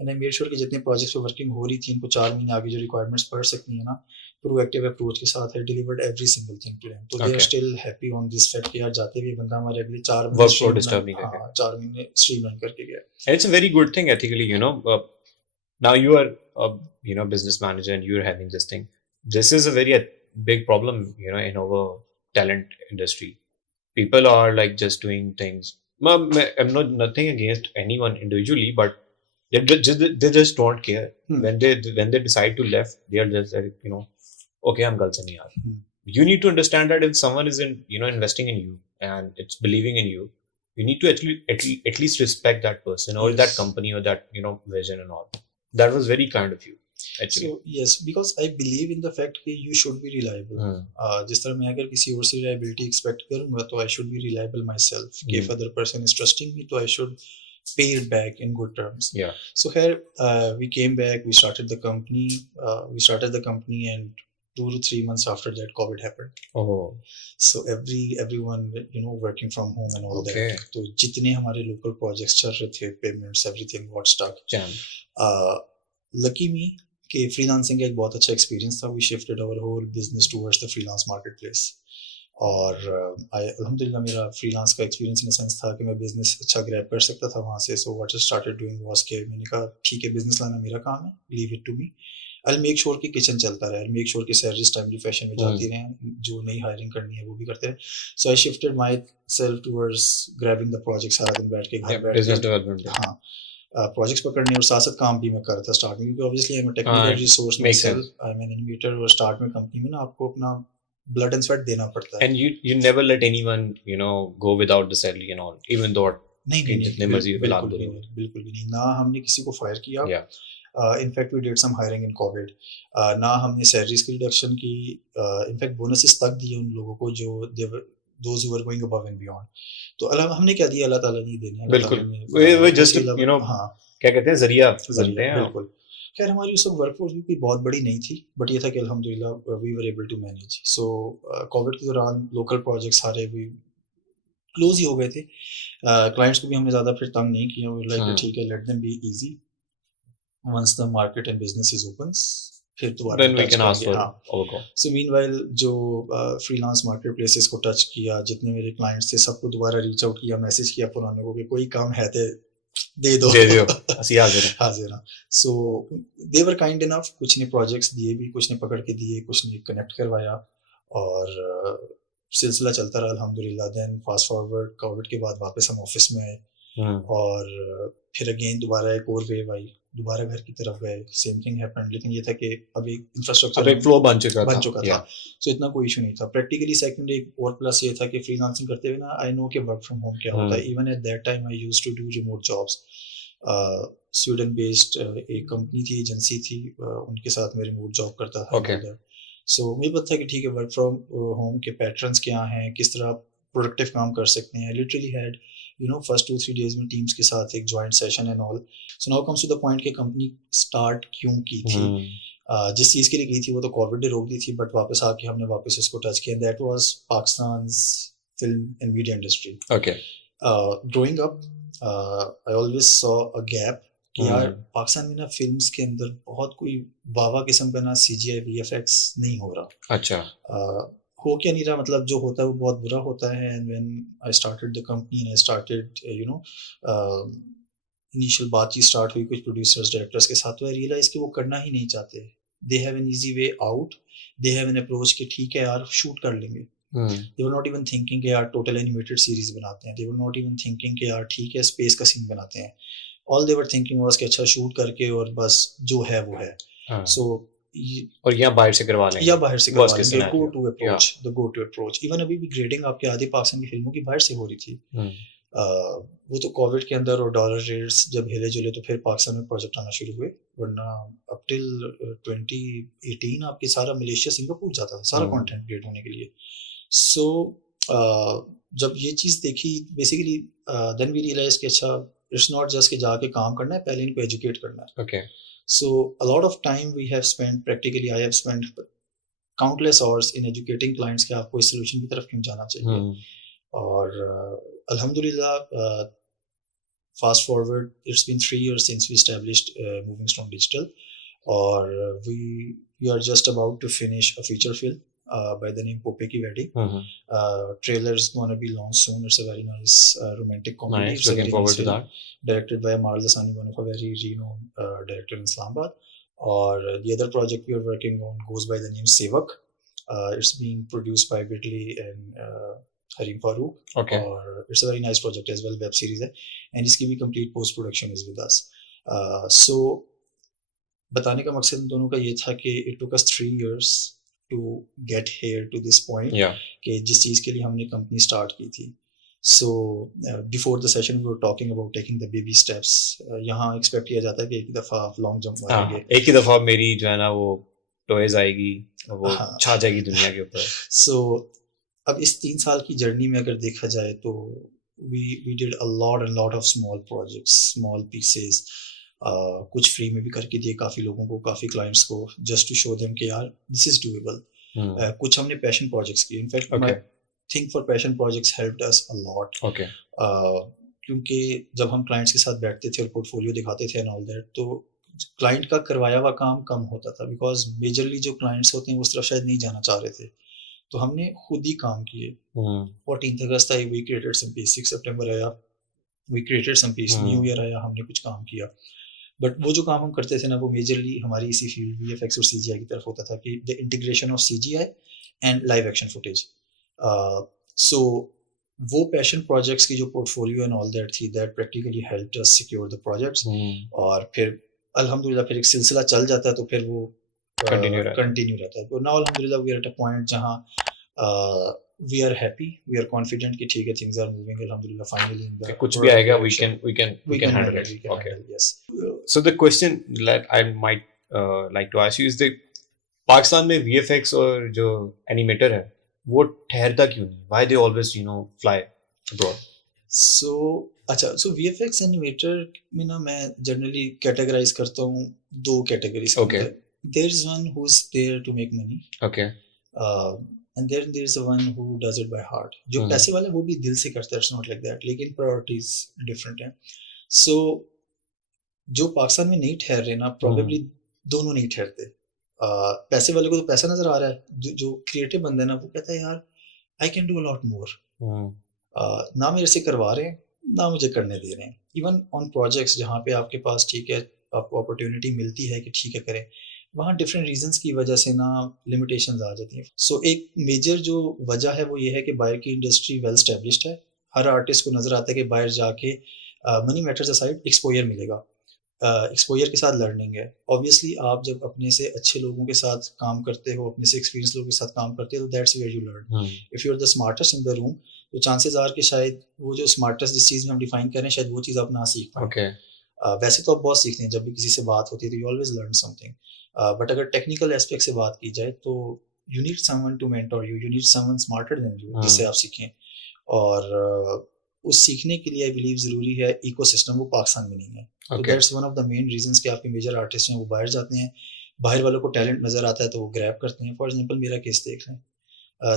एंड आई मेड श्योर कि जितने प्रोजेक्ट्स पे वर्किंग हो रही थी इनको 4 महीने आगे जो रिक्वायरमेंट्स पड़ सकती है ना, प्रोएक्टिव अप्रोच के साथ है delivered every single thing to them. तो they are still happy on this fact कि यार जाते हुए बंदा हमारे अगले 4 महीने वर्क फ्लो डिस्टर्ब नहीं करेगा. 4 महीने स्ट्रीमलाइन करके गया. It's a very good thing ethically, you know. Now you are a business manager and you're having this thing. This is a very big problem, you know, in our talent industry. People are like just doing things. I'm not nothing against anyone individually, but they just don't care. When they decide to left, they are just like, you know, okay, I'm gal se nahi aa raha. You need to understand that if someone is investing in you and it's believing in you, you need to at least respect that person or that company or that vision and all. That was very kind of you actually. So yes, because I believe in the fact that you should be reliable. जिस तरह मैं अगर किसी और से reliability expect करूँगा तो I should be reliable myself. If other person is trusting me, तो I should pay it back in good terms. Yeah. So here we came back, we started the company, and 2 to 3 months after that COVID happened. Oh. So everyone working from home and all Okay. that. तो जितने हमारे local projects चल रहे थे, payments, everything got stuck. Jam. Lucky me कि freelancing का एक बहुत अच्छा experience था. We shifted our whole business towards the freelance marketplace. और अल्हम्दुलिल्लाह मेरा फ्रीलांस का एक्सपीरियंस इन सेंस था कि मैं बिजनेस अच्छा ग्रैब कर सकता था वहाँ से. So what I started doing was कि मैंने कहा ठीक है, बिजनेस लाना मेरा काम है, leave it to me. I will make sure कि किचन चलता रहे, आई मेक श्योर कि सैलरीज टाइमली फैशन में जाती रहें, जो नई हायरिंग करनी है वो भी करते हैं. So I shifted myself towards grabbing the project. सारा दिन बैठ के घर बैठ बिजनेस डेवलपमेंट. हाँ, प्रोजेक्ट्स पकड़ने और साथ साथ काम भी मैं कर रहा था स्टार्ट में, क्योंकि obviously I am a technical resource myself, I am an animator. और स्टार्ट में कंपनी में ना आपको अपना blood and sweat देना पड़ता है. And you never let anyone go without the salary and all, even though नहीं जितने मर्जी बिला दो. बिल्कुल भी नहीं. ना हमने किसी को फायर किया. In fact we did some hiring in COVID. ना हमने सैलरीज की रिडक्शन की. In fact बोनसेस तक दिए उन लोगों को जो those who were going above and beyond. तो हमने क्या दिया, अल्लाह ताला नहीं देने. बिल्कुल वो just क्या कहते हैं जरिया बनते हैं. बिल्कुल. खैर हमारी उस वक्त वर्कफोर्स भी कोई बहुत बड़ी नहीं थी, बट ये था कि अल्हम्दुलिल्लाह we were able to manage. So covid के दौरान लोकल प्रोजेक्ट्स सारे भी क्लोज ही हो गए थे. क्लाइंट्स को भी हमने ज़्यादा फिर तंग नहीं किया. लाइक ठीक है, let them be easy. Once the market and business opens फिर दोबारा then we can ask for overcall. So meanwhile जो फ्रीलांस मार्केट प्लेसेस को टच किया, जितने मेरे क्लाइंट्स थे सबको दोबारा रीच आउट किया, मैसेज किया पुराने को कि कोई काम है तो दे दो ਅਸੀਂ हाजिर. सो दे वर काइंड इनफ. कुछ ने प्रोजेक्ट्स दिए भी, कुछ ने पकड़ के दिए, कुछ ने कनेक्ट करवाया, और सिलसिला चलता रहा अल्हम्दुलिल्लाह. देन फास्ट फॉरवर्ड कोविड के बाद वापस हम ऑफिस में आए, और फिर अगेन दोबारा एक और वेव आई, दोबारा घर की तरफ गए, सेम थिंग हैपेंड. लेकिन ये था कि अभी इंफ्रास्ट्रक्चर एक फ्लो बन चुका था. सो इतना कोई इशू नहीं था. प्रैक्टिकली सेकंड एक और प्लस ये था कि फ्रीलांसिंग करते हुए ना आई नो कि वर्क फ्रॉम होम क्या होता है. Even at that time I used to do remote jobs. Sweden based एक कंपनी थी, एजेंसी थी, उनके साथ मैं रिमोट जॉब करता था. सो मुझे पता था कि ठीक है वर्क फ्रॉम होम के पैटर्न्स क्या हैं, किस तरह प्रोडक्टिव काम कर सकते हैं. लिटरली हैड फर्स्ट 2-3 डेज में टीम्स के साथ एक joint session and all. So now comes to the point कि कंपनी स्टार्ट क्यों की थी. जिस चीज़ के लिए की थी वो तो कोविड ने रोक दी थी, बट वापस आके हमने वापस इसको टच किया. That was Pakistan's film and media industry. Growing up I always saw a gap कि यार पाकिस्तान में ना फिल्म्स के अंदर बहुत कोई वावा किस्म का ना CGI VFX नहीं हो रहा. अच्छा. हो क्या नहीं रहा, मतलब जो होता है वो बहुत बुरा होता है. And when I started the company and I started initial बातचीत स्टार्ट हुई कुछ प्रोड्यूसर्स डायरेक्टर्स के साथ, तो आई रियलाइज कि वो करना ही नहीं चाहते. They have an easy way out. They have an approach कि ठीक है यार शूट कर लेंगे, दे वर नॉट इवन थिंकिंग कि यार टोटल एनिमेटेड सीरीज बनाते हैं, दे वर नॉट इवन थिंकिंग कि यार ठीक है स्पेस का सीन बनाते हैं. All they were thinking was कि अच्छा शूट करके और बस जो है वो है. हाँ. सो और यहाँ बाहर से करवा लेंगे, या बाहर से करवा worst case लेंगे. scenario. Go to approach, the go to approach. Even अभी भी ग्रेडिंग आपके आधे पाकिस्तान की फिल्मों की बाहर से हो रही थी. वो तो कोविड के अंदर और डॉलर रेट्स जब हिले जुले तो फिर पाकिस्तान में प्रोजेक्ट आना शुरू हुए, वरना अप टिल 2018 आपके सारा मलेशिया सिंगापुर जाता था सारा कंटेंट क्रिएट होने के लिए. सो जब ये चीज़ देखी बेसिकली देन वी रियलाइज कि अच्छा इट्स नॉट जस्ट कि जाके काम करना है, पहले इनको एजुकेट करना है. Okay. So a lot of time we have spent, practically I have spent countless hours in educating clients कि आपको इस solution की तरफ क्यों जाना चाहिए. और अल्हम्दुलिल्लाह fast forward it's been 3 years since we established Moving Stone Digital, और we are just about to finish a feature film by the name Pope Ki Wedding. Trailer's gonna be launched soon. It's a very nice romantic comedy. Nice, looking forward to that. Directed by Amar Lasani, one of a very renowned director in Islamabad. Or the other project we are working on goes by the name Sevak. It's being produced by Bidley and Harim Farooq. Okay. Or it's a very nice project as well, web series है. And इसकी भी complete post production is with us. So बताने का मकसद दोनों का ये था कि it took us 3 years to get here to this point. Yeah. कि जिस चीज़ के लिए हमने कंपनी स्टार्ट की थी. So before the session we were talking about taking the baby steps. यहाँ एक्सपेक्ट किया जाता है कि एक ही दफ़ा आप लॉन्ग जंप मारेंगे. एक ही दफ़ा मेरी जो है ना वो टॉयज आएगी, वो छा जाएगी दुनिया के ऊपर. So अब इस 3 साल की जर्नी में अगर देखा जाए तो we did a lot of small projects, small pieces. कुछ फ्री में भी करके दिए काफ़ी लोगों को, काफ़ी क्लाइंट्स को, जस्ट टू शो देम कि यार दिस इज डूएबल. कुछ हमने पैशन प्रोजेक्ट्स किए. In fact my think for passion projects helped us a lot. क्योंकि जब हम क्लाइंट्स के साथ बैठते थे और पोर्टफोलियो दिखाते थे एंड ऑल दैट, तो क्लाइंट का करवाया हुआ काम कम होता था, बिकॉज मेजरली जो क्लाइंट्स होते हैं उस तरफ शायद नहीं जाना चाह रहे थे. तो हमने खुद ही काम किए. 14th अगस्त आई, वी क्रिएटेड सम पीस. 6 सितंबर आया, we created some piece. New year आया, हमने कुछ काम किया. बट वो जो काम हम करते थे ना, वो मेजरली हमारी इसी फील्ड VFX और CGI की तरफ होता था, कि the integration of CGI and live action footage. So वो पैशन प्रोजेक्ट्स की जो पोर्टफोलियो एंड ऑल दैट थी, that practically helped us secure the projects. और फिर अल्हम्दुलिल्लाह फिर एक सिलसिला चल जाता है, तो फिर वो कंटिन्यू रहता है. तो नाउ अल्हम्दुलिल्लाह we are at a point जहाँ we are happy, we are confident कि ठीक है, things are moving alhamdulillah finally in the कुछ भी आएगा we can handle it. Okay. Yes. So the question that I might like to ask you is that Pakistan में VFX और जो एनिमेटर है वो ठहरता क्यों नहीं? Why they always fly abroad? So अच्छा, so VFX एनिमेटर में ना मैं जनरली कैटेगराइज करता हूँ 2 categories. Okay. There is one who's there to make money. Okay. And then there is the one who does it by heart. जो पैसे वाले वो भी दिल से करता है, it's not like that, लेकिन priorities different हैं. So जो पाकिस्तान में नहीं ठहर रहे ना, probably दोनों नहीं ठहरते. पैसे वाले को तो पैसा नजर आ रहा है, जो क्रिएटिव बंदा है ना, वो कहता है यार I can do a lot more. ना मेरे से करवा रहे हैं, ना मुझे करने दे रहे हैं. Even on projects जहाँ पे आपके पास ठीक है, आपको अपॉर्चुनिटी मिलती है कि ठीक है करें, वहाँ डिफरेंट रीजंस की वजह से ना लिमिटेशंस आ जाती हैं. सो एक मेजर जो वजह है वो ये है कि बाहर की इंडस्ट्री वेल स्टैब्लिश्ड है. हर आर्टिस्ट को नज़र आता है कि बाहर जाके मनी मैटर्स असाइड एक्सपोजर मिलेगा. एक्सपोजर के साथ लर्निंग है. ऑब्वियसली आप जब अपने से अच्छे लोगों के साथ काम करते हो, अपने से एक्सपीरियंस लोगों के साथ काम करते हो, तो that's where you learn. If you are the smartest in the room, तो चांसेस आर कि शायद वो जो स्मार्टेस्ट जिस चीज़ में हम डिफाइन करें, शायद वो चीज़ आप ना सीख पाएं. वैसे तो आप बहुत सीखते हैं, जब भी किसी से बात होती है तो you always learn something. But अगर टेक्निकल एस्पेक्ट से बात की जाए तो you need someone to mentor you, you need someone smarter than you, जिससे आप सीखें. और उस सीखने के लिए आई बिलीव ज़रूरी है इकोसिस्टम, वो पाकिस्तान में नहीं है. तो that's one of the main reasons कि आपके मेजर आर्टिस्ट हैं वो बाहर जाते हैं, बाहर वालों को टैलेंट नज़र आता है तो वो ग्रैब करते हैं. फॉर एग्जांपल मेरा केस देख लें,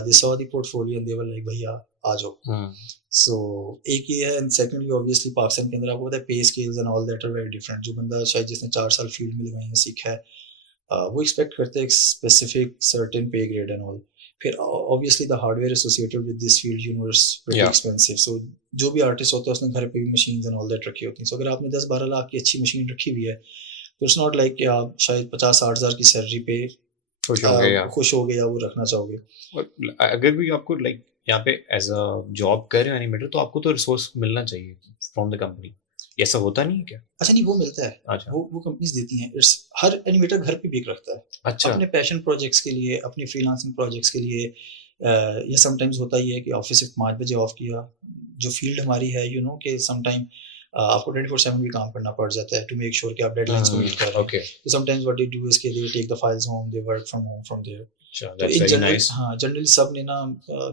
they saw the portfolio and they were like भैया आ जाओ. सो एक ये है. एंड सेकेंडली ऑब्वियसली पाकिस्तान के अंदर आपको पता है pay scales and all that are very different. जो बंदा शायद जिसने 4 साल फील्ड में लगाई है, सीखा है, वो एक्सपेक्ट करते हैं एक specific certain pay grade and all. फिर obviously the hardware associated with this field universe pretty expensive. So जो भी आर्टिस्ट होता है उसने घर पे भी मशीन्स एंड ऑल दैट रखी होती हैं. सो अगर आपने 10-12 लाख की अच्छी मशीन रखी हुई है, तो इट्स नॉट लाइक कि आप शायद 50-60 हज़ार की सैलरी पे खुश होंगे या खुश होगे या वो रखना चाहोगे। और अगर भी आपको लाइक यहाँ पे एज अ जॉब कर रहे हो एनिमेटर तो आपको तो रिसोर्स मिलना चाहिए फ्रॉम द कंपनी, ऐसा होता नहीं है क्या? अच्छा नहीं, वो मिलता है, अच्छा वो कंपनीज देती हैं। इट्स हर एनिमेटर घर पे भी रखता है अच्छा अपने पैशन प्रोजेक्ट्स के लिए, अपने फ्रीलांसिंग प्रोजेक्ट्स के लिए। ये समटाइम्स होता ही है कि ऑफिस सिर्फ 5 बजे ऑफ किया, जो फील्ड हमारी है यू नो कि समटाइम आपको 24/7 भी काम करना पड़ जाता है टू मेक श्योर कि आप डेडलाइंस को मीट कर रहे हैं। ओके तो sometimes what they do is के they take the files home, they work from home from there. अच्छा तो दैट्स एक वेरी जनरल, नाइस हाँ जनरली सब ने ना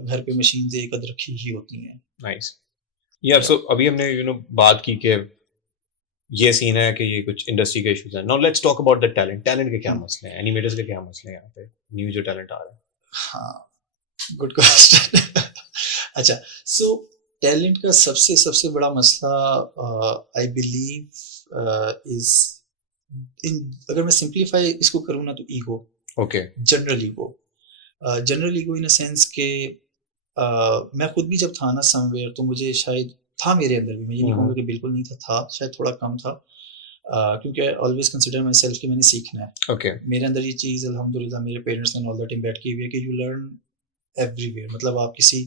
घर पे मशीन एक अद रखी ही होती हैं। नाइस या सो अभी हमने बात की कि ये सीन है कि ये कुछ इंडस्ट्री के इश्यूज हैं। Now let's talk about the talent के क्या मसले हैं, एनिमेटर्स के क्या मसले हैं यहाँ पे, न्यू जो टैलेंट आ रहा है। हाँ, गुड क्वेश्चन। अच्छा, सो टैलेंट का सबसे सबसे बड़ा मसला आई बिलीव इज इन, अगर मैं सिंप्लीफाई इसको करूँ ना तो ego. Okay general ego, general ego in a sense के मैं खुद भी जब था ना समवेयर, तो मुझे शायद था मेरे अंदर भी, मैं ये नहीं कहूँगा कि बिल्कुल नहीं था शायद थोड़ा कम था। क्योंकि I always consider my self कि मैंने सीखना है। ओके मेरे अंदर ये चीज़ अल्हम्दुलिल्लाह मेरे पेरेंट्स ने ऑल दैट इम्बेड की हुई है कि यू लर्न एवरीवेयर। मतलब आप किसी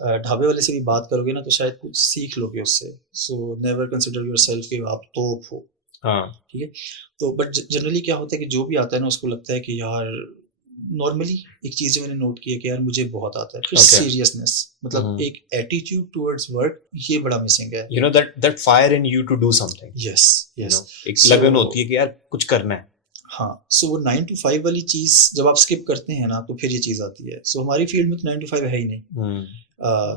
ढाबे वाले से भी बात करोगे ना तो शायद कुछ सीख लोगे उससे। सो नेवर कंसिडर योरसेल्फ कि आप तोप हो, हाँ ठीक है। तो बट जनरली क्या होता है कि जो भी आता है ना उसको लगता है कि यार, नॉर्मली एक चीज़ जो मैंने नोट की है कि यार मुझे बहुत आता है। फिर Okay. सीरियसनेस, मतलब एक एटीट्यूड टुवर्ड्स वर्क, ये बड़ा मिसिंग है। that fire in you to do something, yes yes, एक लगन होती है कि यार कुछ करना है। हाँ, सो वो 9 to 5 वाली चीज़ जब आप स्किप करते हैं ना तो फिर ये चीज़ आती है। सो हमारी फील्ड में तो 9 to 5 है ही नहीं।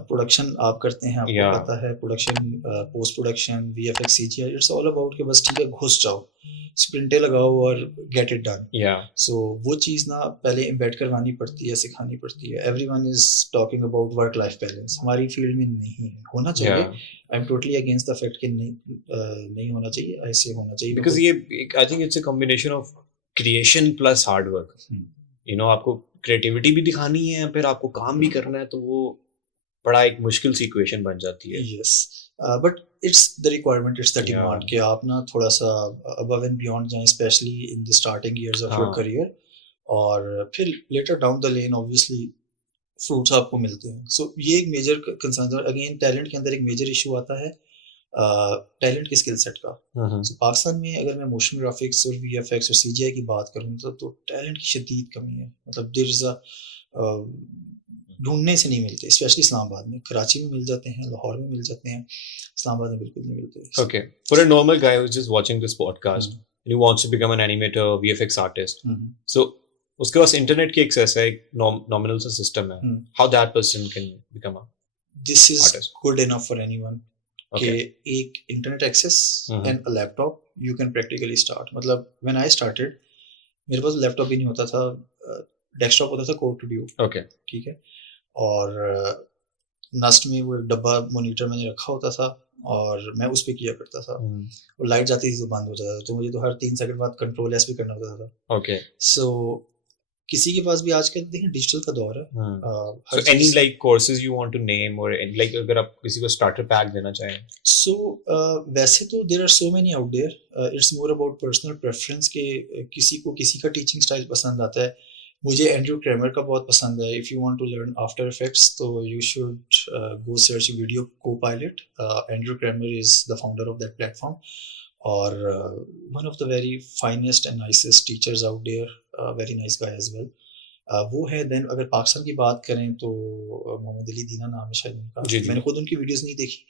प्रोडक्शन आप करते हैं, आपको Yeah. पता है production, post production, VFX, CGI, it's all about कि बस ठीक है घुस जाओ, स्प्रिंटे लगाओ और गेट इट डन। Yeah. सो वो चीज़ ना पहले एम्बेड करवानी पड़ती है, सिखानी पड़ती है। Everyone is talking about work life balance, हमारी फील्ड में नहीं है, होना चाहिए। Yeah. I am totally against the fact कि नहीं होना चाहिए, ऐसे होना चाहिए। Because ये I think it's a combination of creation plus hard work. आपको क्रिएटिविटी भी दिखानी है, फिर आपको काम भी करना है, तो वो बड़ा एक मुश्किल सी इक्वेशन बन जाती है। Yes, but it's the requirement, it's the Yeah. Demand कि आप ना थोड़ा सा अबव एंड बियॉन्ड जाएं, specially in the starting years of your हाँ। करियर। और फिर later down the lane obviously fruits आपको मिलते हैं। सो ये एक मेजर कंसर्न है। अगेन टैलेंट के अंदर एक मेजर इशू आता है टैलेंट के स्किल सेट का। सो पाकिस्तान में अगर मैं मोशन ग्राफिक्स और वीएफएक्स और सीजीआई की बात करूँ तो टैलेंट की शदीद कमी है। मतलब देयर इज अ ढूंढने से नहीं मिलते, स्पेशली इस्लामाबाद में। कराची में मिल जाते हैं, लाहौर में मिल जाते हैं, इस्लामाबाद में बिल्कुल नहीं मिलते। Okay, for a normal guy who's just watching this podcast and he wants to become an animator, VFX artist, so उसके पास इंटरनेट की एक्सेस है, एक नॉमिनल सा सिस्टम है, how that person can become a this is artist? Good enough for anyone कि एक internet access and a laptop, you can practically start. मतलब व्हेन आई स्टार्टेड मेरे पास लैपटॉप भी नहीं होता था, डेस्कटॉप होता था कोड टू ड्यू, Okay. ठीक है। और नस्ट में वो एक डब्बा मॉनिटर मैंने रखा होता था और मैं उस पर किया करता था। और लाइट जाती थी तो बंद हो जाता था, तो मुझे तो हर 3 सेकंड बाद कंट्रोल एस भी करना होता था। Okay. सो किसी के पास भी आजकल देखें डिजिटल का दौर है। So any like courses you want to name or any, like अगर आप किसी को starter pack देना चाहें? सो वैसे तो there are so many out there, it's more about personal preference के किसी को किसी का टीचिंग स्टाइल पसंद आता है। मुझे एंड्रयू क्रैमर का बहुत पसंद है। If you want to learn after effects तो you should go search video copilot. Andrew Kramer is the founder of that platform और one of the very finest and nicest teachers out there, very nice guy as well. वो है। देन अगर पाकिस्तान की बात करें तो मोहम्मद अली दीना नाम है शायद उनका। मैंने खुद उनकी वीडियोस नहीं देखी,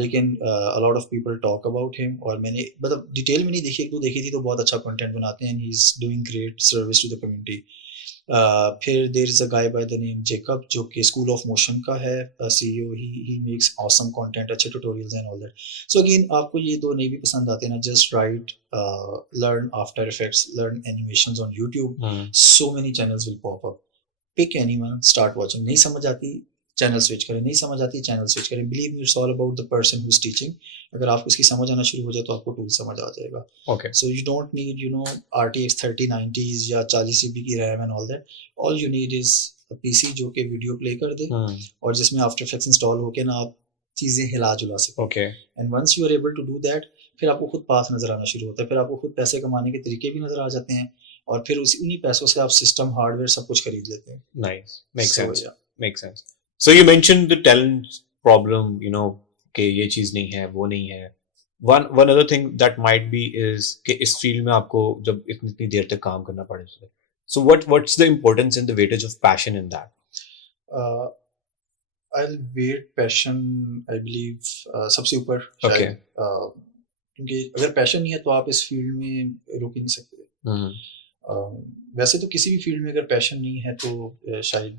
लेकिन अ lot of people talk about him और मैंने मतलब डिटेल में नहीं देखी, एक दो देखी थी। तो बहुत अच्छा कंटेंट बनाते हैं, he is doing great service to the community. फिर there is a guy by the name Jacob जो कि स्कूल ऑफ मोशन का है CEO. He makes awesome content, अच्छे tutorials and all that. So again आपको ये दो नहीं भी पसंद आते ना, just write learn after effects, learn animations on YouTube. So many channels will pop up, pick anyone, start watching. नहीं समझ आती चैनल स्विच करें, नहीं समझ आती चैनल स्विच करें। Believe me, it's all about the person who is teaching. अगर आपको इसकी समझ आना शुरू हो जाए तो आपको टूल समझ आ जाएगा। Okay. So you don't need, you know, RTX 3090s या 40 GB की RAM and all that. All you need is a PC जो कि वीडियो प्ले कर दे और जिसमें आफ्टर इफेक्ट्स इंस्टॉल होके ना आप चीज़ें हिला जुला सकें। Okay. And once you are able to do that, फिर आपको खुद पाथ नज़र आना शुरू होता है, फिर आपको खुद पैसे कमाने के तरीके भी नज़र आ जाते हैं। और फिर उसी उन्हीं पैसों से आप सिस्टम हार्डवेयर सब कुछ खरीद लेते हैं. Nice. Makes So, sense. yeah. Makes sense. So you mentioned the talent problem, कि ये चीज नहीं है, वो नहीं है. One other thing that might be is कि इस फील्ड में आपको जब इतनी देर तक काम करना पड़े. So what's the importance and the weightage of passion in that? uh, I'll weight passion, I believe, सबसे ऊपर Okay. शायद, क्योंकि अगर पैशन नहीं है तो आप इस फील्ड में रुक ही नहीं सकते. वैसे तो किसी भी फील्ड में अगर पैशन नहीं है तो शायद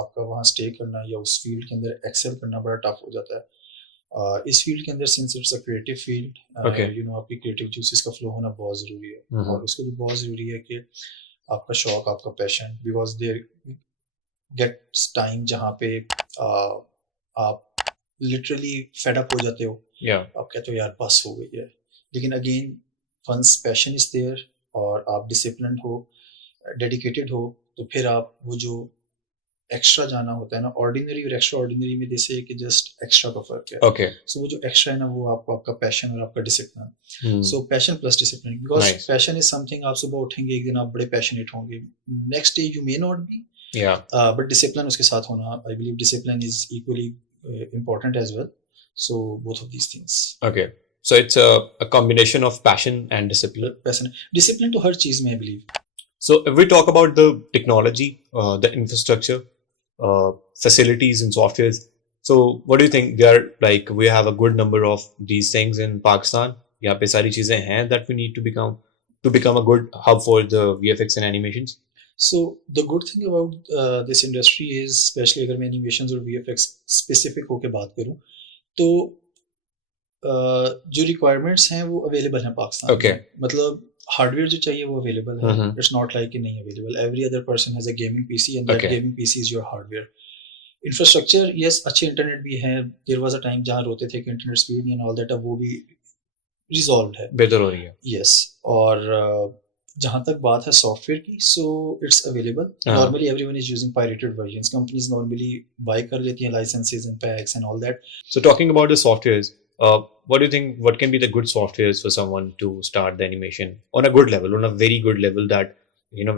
आपका वहाँ स्टे करना या उस फील्ड के अंदर एक्सेल करना बड़ा टफ हो जाता है. इस फील्ड के अंदर since it's a creative field, Okay. आपकी क्रिएटिव जूसेस का फ्लो होना बहुत ज़रूरी है. और उसके लिए बहुत ज़रूरी है कि आपका शौक, आपका passion, because there gets time जहाँ पे आप लिटरली फेड अप हो जाते हो. Yeah. आप कहते हो यार बस हो गई है. लेकिन again once passion is there और आप डिसिप्लिन हो, डेडिकेटेड हो, तो फिर आप वो जो एक्स्ट्रा जाना होता है ना, ऑर्डिनरी और एक्स्ट्रा ऑर्डिनरी में जैसे कि जस्ट एक्स्ट्रा का फर्क है. Okay. सो वो जो एक्स्ट्रा है ना, वो आपका पैशन और आपका discipline. Hmm. So passion plus discipline, because Nice. Passion is something, आप सुबह उठेंगे एक दिन आप बड़े पैशनेट होंगे, next day you may not be, Yeah. But discipline उसके साथ होना, I believe discipline is equally important as well. So both of these things. Okay. So it's a combination of passion and discipline. Discipline to हर चीज में I believe. So if we talk about the technology, the infrastructure, facilities and softwares, so what do you think? There, like, we have a good number of these things in Pakistan. यहाँ पे सारी चीजें हैं that we need to become a good hub for the VFX and animations. So the good thing about this industry is, especially अगर मैं animations और VFX specific होके बात करूँ, तो जो requirements हैं वो available हैं पाकिस्तान Okay. में. मतलब हार्डवेयर जो चाहिए वो available है. It's not like कि नहीं available. Every other person has a gaming PC and that Okay. gaming PC is your hardware. Infrastructure, yes, अच्छे इंटरनेट भी है. There was a time जहाँ रोते थे कि इंटरनेट स्पीड नहीं and all that, अब वो भी resolved है. बेहतर हो रही है. Yes. और जहाँ तक बात है सॉफ्टवेयर की, so it's available. Normally everyone is using pirated versions. Companies normally buy कर लेती हैं licenses and packs and all that. So talking about the softwares, what do you think? What can be the good softwares for someone to start the animation on a good level, on a very good level that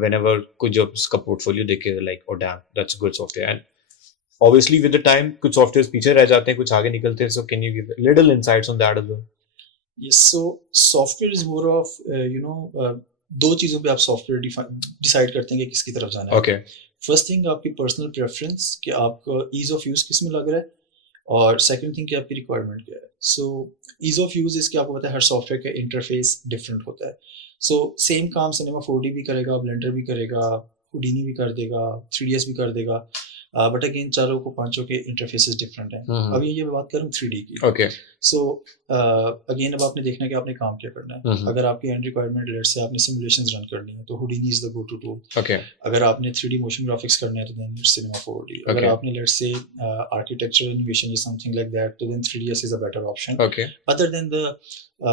whenever कुछ जब उसका portfolio देखे, like, oh damn, that's a good software. And obviously with the time कुछ softwares पीछे रह जाते हैं, कुछ आगे निकलते हैं. So can you give little insights on that as well? Yes. So software is more of दो चीज़ों पे आप सॉफ्टवेयर डिसाइड करते हैं कि किसकी तरफ जाना है. Okay. फर्स्ट थिंग आपकी पर्सनल प्रेफरेंस कि आपका ईज ऑफ यूज़ किस में लग रहा है, और सेकंड थिंग कि आपकी रिक्वायरमेंट क्या है. सो ईज ऑफ यूज़ इसके आपको पता है हर सॉफ्टवेयर का इंटरफेस डिफरेंट होता है. सो सेम काम सिनेमा 4D भी करेगा, ब्लेंडर भी करेगा, हुडीनी भी कर देगा, 3ds भी कर देगा, बट अगेन चारों को पांचों के इंटरफेसेस डिफरेंट हैं. अब ये बात करूँ 3D की. Okay. सो अगेन अब आपने देखना है कि आपने काम क्या करना है. अगर आपकी एंड रिक्वायरमेंट लेट से आपने सिमुलेशंस रन करनी है तो Houdini is the go to tool. Okay. अगर आपने 3D मोशन ग्राफिक्स करना है तो देन इट्स सिनेमा 4D. अगर आपने लेट से आर्किटेक्चरल एनिमेशन या समथिंग लाइक दैट तो then 3ds is a better option. Okay. Other than the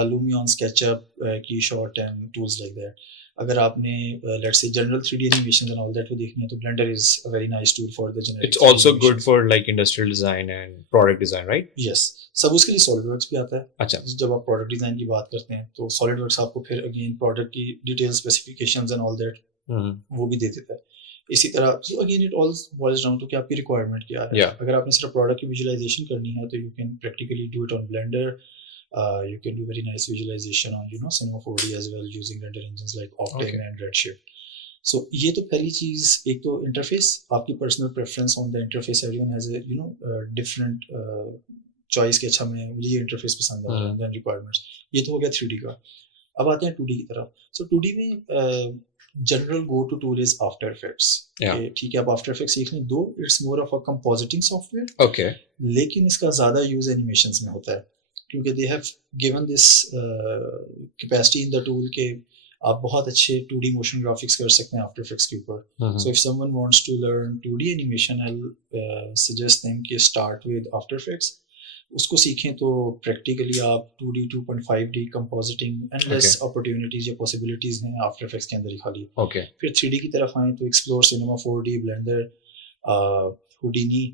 Lumion, SketchUp, Keyshot and tools like that. अगर आपने let's say general 3D animation and all that वो देखनी है तो Blender is a very nice tool for the generic. It's also good for like industrial design and product design, right? Yes. सब उसके लिए SolidWorks भी आता है. अच्छा. जब आप प्रोडक्ट डिजाइन की बात करते हैं तो SolidWorks आपको फिर अगेन प्रोडक्ट की detail specifications and all that वो भी दे देता है. इसी तरह so again it all boils down to कि आपकी रिक्वायरमेंट क्या है. Yeah. अगर आपने सिर्फ प्रोडक्ट की विजुअलाइजेशन करनी है तो you can practically do it on Blender. You can do very nice visualization on Cinema 4D as well using render engines like Octane and Redshift. So ये तो पहली चीज. एक तो इंटरफेस, आपकी personal preference on the interface. Everyone has a different choice कि अच्छा मुझे ये इंटरफेस पसंद है देन रिक्वायरमेंट्स. ये तो हो गया 3D का. अब आते हैं 2D की तरफ. सो 2D में general go to tool is after effects. ठीक है, आप आफ्टर इफेक्ट्स सीख लें. Though it's more of a compositing software. Okay. लेकिन इसका ज्यादा यूज एनिमेशंस में होता है क्योंकि they have given this capacity in the tool के आप बहुत अच्छे 2D मोशन ग्राफिक्स कर सकते हैं आफ्टर इफेक्ट्स के ऊपर. So if someone wants to learn 2D animation I will suggest them कि स्टार्ट विद आफ्टर इफेक्ट्स. उसको सीखें तो प्रैक्टिकली आप 2D 2.5D compositing endless opportunities या पॉसिबिलिटीज हैं आफ्टर इफेक्ट्स के अंदर ही खाली. Okay. फिर 3D की तरफ आएँ तो explore cinema 4D, blender, Houdini,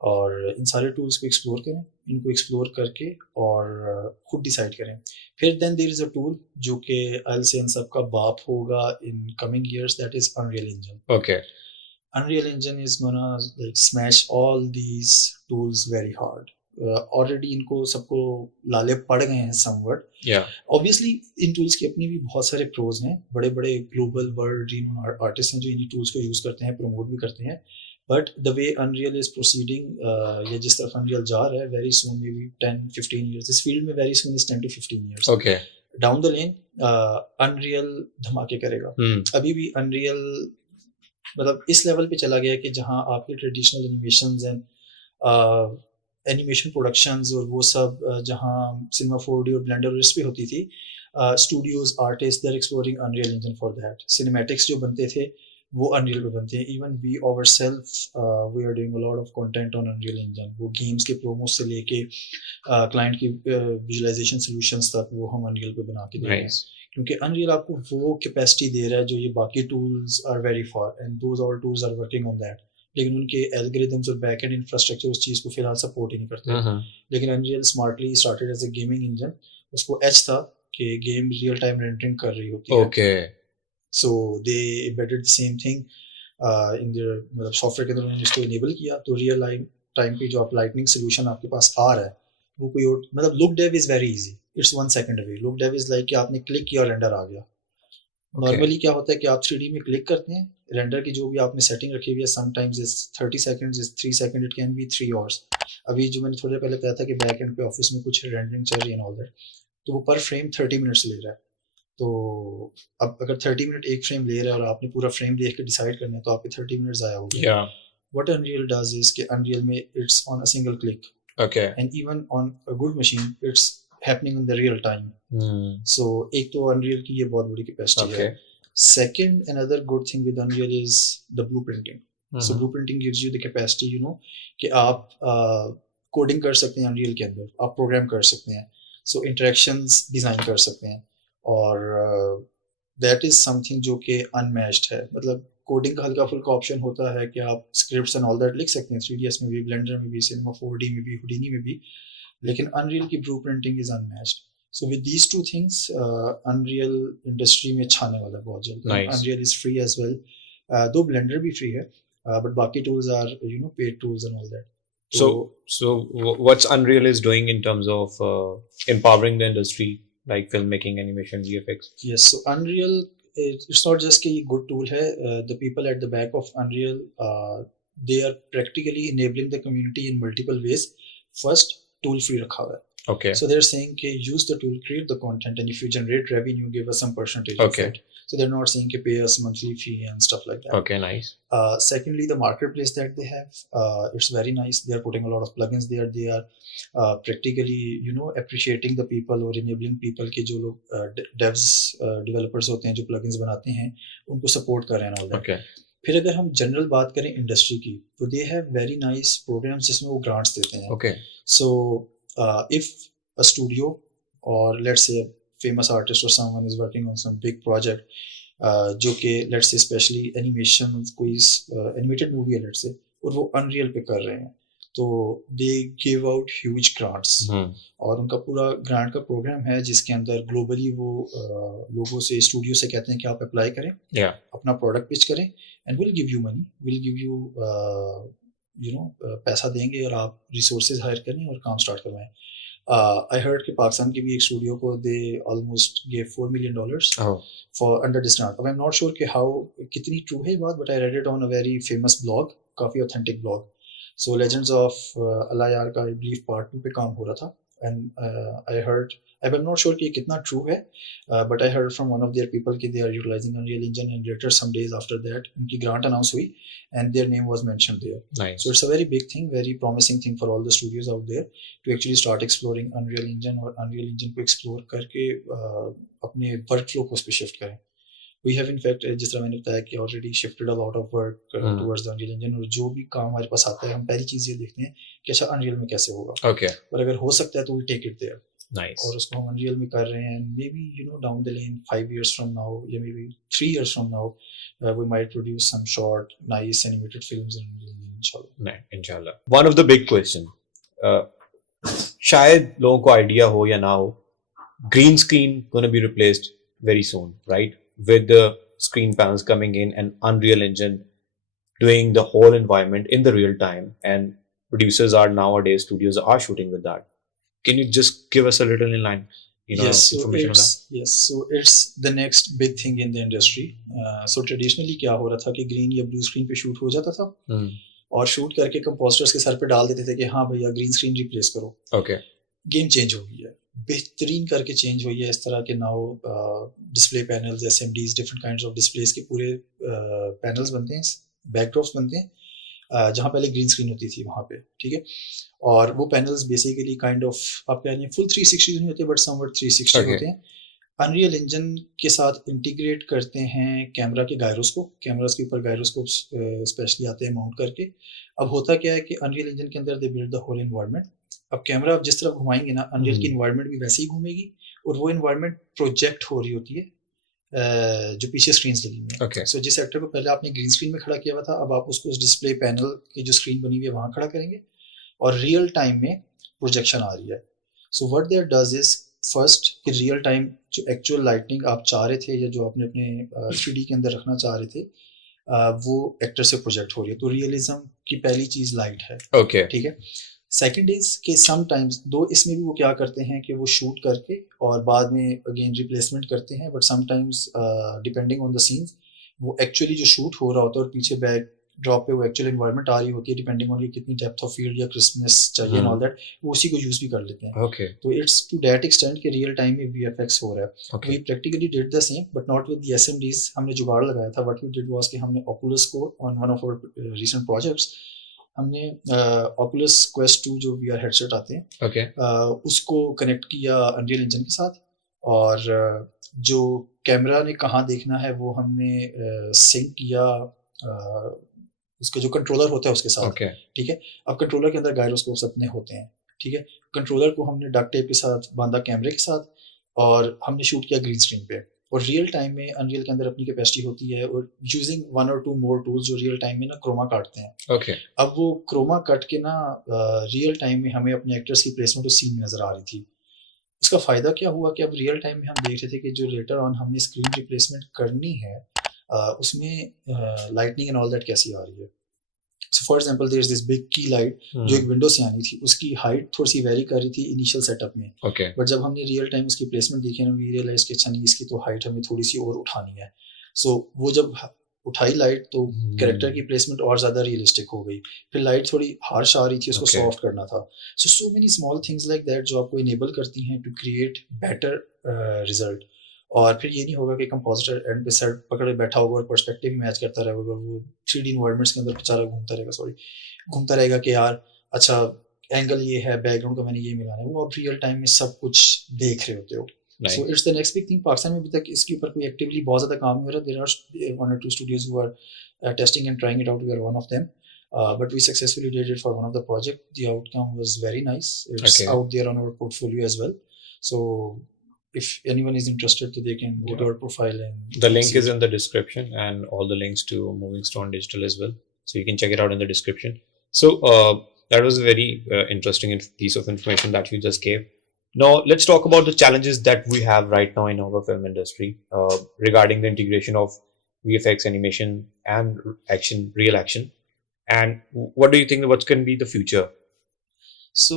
और इन सारे टूल्स को एक्सप्लोर करें, इनको एक्सप्लोर करके और खुद डिसाइड करें। फिर then there is a tool जो कि आई विल से इन सब का बाप होगा in coming years, that is unreal engine. Okay. Unreal Engine is gonna like smash all these tools very hard. Already इनको सबको लाले पड़ गए हैं somewhat. Yeah. Obviously इन tools के अपनी भी बहुत सारे pros हैं, बड़े बड़े global world renowned artists हैं जो इन tools को use करते हैं, promote भी करते हैं. But the way Unreal is proceeding, या जिस तरफ Unreal जा रहा है, very soon maybe 10-15 years. This field में very soon is 10 to 15 years. Okay. Down the lane, Unreal धमाके करेगा. अभी भी Unreal मतलब इस लेवल पे चला गया कि जहां आपके traditional animations and animation productions और वो सब जहां सिनेमा 4D और ब्लेंडर इस पे होती थी, studios artist they are exploring Unreal engine for that. Cinematics जो बनते थे वो अनरियल पे बनते हैं। Even we ourselves we are doing a lot of content on Unreal engine. वो गेम्स के प्रोमोस से लेके क्लाइंट की विजुअलाइजेशन सॉल्यूशंस तक वो हम अनरियल पे बना के दे रहे हैं, क्योंकि अनरियल आपको वो कैपेसिटी दे रहा है जो ये बाकी tools are very far, and those all tools are working on that. लेकिन उनके एल्गोरिथम्स और बैक एंड इंफ्रास्ट्रक्चर उस चीज़ को फिलहाल सपोर्ट ही नहीं करते। लेकिन Unreal smartly started as a gaming engine. उसको एच था कि गेम रियल टाइम रेंडरिंग कर रही होती है। Okay. So they embedded the same thing in their मतलब सॉफ्टवेयर के अंदर उन्होंने इसको इनेबल किया। तो रियल टाइम पे जो आप लाइटनिंग सोल्यूशन आपके पास आ रहा है वो कोई और मतलब look dev is very easy, it's 1 second away. Look dev is like कि आपने क्लिक किया और रेंडर आ गया। नॉर्मली क्या होता है कि आप 3D में क्लिक करते हैं, रेंडर की जो भी आपने सेटिंग रखी हुई है sometimes is 30 seconds, is 3 second, it can B 3 hours. अभी जो मैंने थोड़ी देर पहले बताया था कि बैक एंड पे ऑफिस में कुछ रेंडरिंग चल रही है ऑल दैट, तो वो पर फ्रेम 30 मिनट्स ले रहा है। तो अब अगर 30 मिनट एक फ्रेम ले रहा है और आपने पूरा फ्रेम देख के डिसाइड करना है तो आपके 30 मिनट ज़ाया हो गए। Yeah. What Unreal does is कि Unreal में it's on a single click, Okay. and even on a good machine it's happening in the real time. So एक तो Unreal की ये बहुत बड़ी कैपेसिटी है। Second, another good thing with Unreal is the blueprinting. So blueprinting gives you the capacity, you know, कि आप कोडिंग कर सकते हैं Unreal के अंदर, आप प्रोग्राम कर सकते हैं, so interactions डिज़ाइन कर सकते हैं, और that is something जो कि unmatched है। मतलब कोडिंग का हल्का फुल्का ऑप्शन होता है कि आप स्क्रिप्ट्स एंड ऑल दैट लिख सकते हैं 3ds में भी, ब्लेंडर में भी, सिनेमा 4D में भी, हुडिनी में भी, लेकिन अनरियल की blueprinting is unmatched. So with these two things Unreal industry में छाने वाला है बहुत जल्द। Unreal is free as well, दो ब्लेंडर भी फ्री है, बट बाकी tools are you know paid tools and all that. So what's Unreal is doing in terms of empowering the industry, like filmmaking, animation, VFX? Yes, so Unreal, it's not just कि good tool है, the people at the back of Unreal, they are practically enabling the community in multiple ways. First, tool free रखा हुआ है। Okay. So they're saying कि use the tool, create the content, and if you generate revenue, give us some percentage of it. So they're not saying कि pay us monthly fee and stuff like that. Okay, nice. Secondly, the marketplace that they have, it's very nice. They are putting a lot of plugins there. They are practically, you know, appreciating the people or enabling people के जो लोग devs, developers होते हैं जो plugins बनाते हैं, उनको support कर रहे हैं all that. Okay. फिर अगर हम जनरल बात करें इंडस्ट्री की, तो they have very nice programs जिसमें वो ग्रांट्स देते हैं। Okay. So if a studio or let's say a famous artist or someone is working on some big project, जो कि let's say especially animation, कोई animated movie है let's say, और वो Unreal पे कर रहे हैं, तो they give out huge grants. और उनका पूरा ग्रांट का प्रोग्राम है जिसके अंदर ग्लोबली वो लोगों से, स्टूडियो से कहते हैं कि आप अप्लाई करें, अपना प्रोडक्ट पिच करें, and will give you money, will give you you know पैसा देंगे और आप रिसोर्सेज हायर करें और काम स्टार्ट करवाएं। आई हर्ड कि पाकिस्तान की भी एक स्टूडियो को they almost gave $4 million for under this grant. अब आई एम नॉट श्योर कि हाउ कितनी ट्रू है ये बात, but I read it on a very famous blog, काफ़ी authentic blog. So legends of Allahyar का आई बिलीव पार्ट 2 पे काम हो रहा था, and I heard, I'm not sure कि कितना true है, but I heard from one of their people कि they are utilizing Unreal Engine, and later some days after that उनकी grant announce हुई and their name was mentioned there. Nice. So it's a very big thing, very promising thing for all the studios out there to actually start exploring Unreal Engine, और Unreal Engine को explore करके अपने workflow को उस पे shift करें। We have in fact, जिस तरह मैंने बताया कि already shifted a lot of work towards the Unreal Engine, और जो भी काम हमारे पास आता है हम पहली चीज़ ये देखते हैं कि अच्छा Unreal में कैसे होगा। Okay. और अगर हो सकता है तो we take it there. Nice. और उसको हम अनरियल में कर रहे हैं. May be down the lane 5 years from now या may be 3 years from now we might produce some short nice animated films in Unreal Engine, इंशाल्लाह. नहीं, इंशाल्लाह. One of the big question, शायद लोगों को आइडिया हो या ना हो, green screen going to be replaced very soon, right? With the screen panels coming in and Unreal Engine doing the whole environment in the real time, and producers are nowadays, studios are shooting with that. Can you just give us a little inline, information on that? Yes, so it's the next big thing in the industry. So traditionally क्या हो रहा था कि green या blue screen पे shoot हो जाता था, और शूट करके कंपोस्टर्स के सर पे डाल देते थे कि हाँ भैया ग्रीन स्क्रीन रिप्लेस करो. Okay. गेम चेंज हो गई है, बेहतरीन करके चेंज हुई है. इस तरह के now display panels, SMDs, different kinds of displays के पूरे पैनल्स बनते हैं, बैकड्रॉप्स बनते हैं, जहाँ पहले ग्रीन स्क्रीन होती थी वहाँ पे. ठीक है. और वो पैनल्स बेसिकली काइंड ऑफ आप कह रहे हैं फुल 360 नहीं होते, बट समवट 360 Okay. होते हैं. अनरियल इंजन के साथ इंटीग्रेट करते हैं कैमरा के गायरोस्कोप, कैमरास के ऊपर गायरोस्कोप स्पेशली आते हैं माउंट करके. अब होता क्या है कि अनरियल इंजन के अंदर they build the whole environment. अब कैमरा आप जिस तरफ घुमाएंगे ना, अनरियल की एनवायरनमेंट भी वैसे ही घूमेगी, और वो एनवायरनमेंट प्रोजेक्ट हो रही होती है जो पीछे स्क्रीन लगी हुई है. Okay. सो जिस एक्टर को पहले आपने ग्रीन स्क्रीन में खड़ा किया हुआ था, अब आप उसको उस डिस्प्ले पैनल की जो स्क्रीन बनी हुई है वहाँ खड़ा करेंगे, और रियल टाइम में प्रोजेक्शन आ रही है. So what there does is first कि रियल टाइम जो एक्चुअल लाइटनिंग आप चाह रहे थे या जो आपने अपने 3D के अंदर रखना चाह रहे थे, वो एक्टर से प्रोजेक्ट हो रही है. तो रियलिज्म की पहली चीज़ लाइट है. Okay. ठीक है. सेकेंड इज कि समटाइम्स दो इसमें भी वो क्या करते हैं कि वो शूट करके और बाद में अगेन रिप्लेसमेंट करते हैं, but sometimes depending on the scenes वो एक्चुअली जो शूट हो रहा होता है और पीछे बैक ड्रॉप पे वो एक्चुअल एनवायरनमेंट आ रही होती है, डिपेंडिंग ऑन कितनी डेप्थ ऑफ फील्ड या क्रिस्पनेस चाहिए एंड ऑल दैट, वो उसी को यूज भी कर लेते हैं. Okay. तो इट्स टू दैट एक्सटेंट कि रियल टाइम में वीएफएक्स हो रहा है. Okay. We practically did the same but not with the SMDs. हमने जुगाड़ लगाया था. व्हाट वी डिड वाज कि हमने ओकुलस को on one of our recent projects हमने ओकुलस क्वेस्ट 2 जो वीआर हेडसेट आते हैं, Okay. उसको कनेक्ट किया अनरियल इंजन के साथ, और जो कैमरा ने कहाँ देखना है वो हमने सिंक किया उसके जो कंट्रोलर होता है उसके साथ. Okay. ठीक है. अब कंट्रोलर के अंदर गायरोस्कोप्स अपने होते हैं. ठीक है. कंट्रोलर को हमने डक टेप के साथ बांधा कैमरे के साथ, और हमने शूट किया ग्रीन स्क्रीन पे. और रियल टाइम में अनरियल के अंदर अपनी कैपेसिटी होती है, और यूजिंग 1 or 2 मोर टूल्स जो रियल टाइम में ना क्रोमा काटते हैं. Okay. अब वो क्रोमा कट के ना रियल टाइम में हमें अपने एक्टर्स की प्लेसमेंट उस सीन में नजर आ रही थी. उसका फायदा क्या हुआ कि अब रियल टाइम में हम देख रहे थे कि जो लेटर ऑन हमने स्क्रीन रिप्लेसमेंट करनी है उसमें लाइटनिंग एंड ऑल दैट कैसी आ रही है. So for example there is this big key light जो एक विंडो से आनी थी, उसकी हाइट थोड़ी सी वेरी कर रही थी इनिशियल सेटअप में. Okay. बट जब हमने रियल टाइम उसकी प्लेसमेंट देखी ना, वी रियलाइज कि अच्छा नहीं, इसकी तो हाइट हमें थोड़ी सी और उठानी है. सो वो जब उठाई लाइट तो कैरेक्टर की प्लेसमेंट और ज़्यादा रियलिस्टिक हो गई. फिर लाइट थोड़ी हार्श आ रही थी, उसको Okay. सॉफ्ट करना था. So many small things like that जो आपको इनेबल करती हैं टू क्रिएट बेटर रिजल्ट. और फिर ये नहीं होगा कि कंपोजिटर एंड पे सेट पकड़े बैठा होगा और पर्सपेक्टिव मैच करता रहेगा, वो 3D इन्वायरमेंट्स के अंदर बेचारा घूमता रहेगा कि यार अच्छा एंगल ये है, बैकग्राउंड का मैंने ये मिलाना है. वो आप रियल टाइम में सब कुछ देख रहे होते हो. Nice. So it's the next big thing. Pakistan में अभी तक इसके ऊपर कोई एक्टिवली बहुत ज़्यादा काम नहीं हो रहा. There are 1 or 2 studios who are testing and trying it out. We are one of them. But we successfully did it for one of the project. The outcome was very nice. It's Okay. out there on our portfolio as well. So if anyone is interested, so they can go to our profile and The link see. is in the description, and all the links to Moving Stone Digital as well. So you can check it out in the description. So that was a very interesting piece of information that you just gave. Now let's talk about the challenges that we have right now in our film industry regarding the integration of VFX, animation, and real action. And what do you think what can be the future? So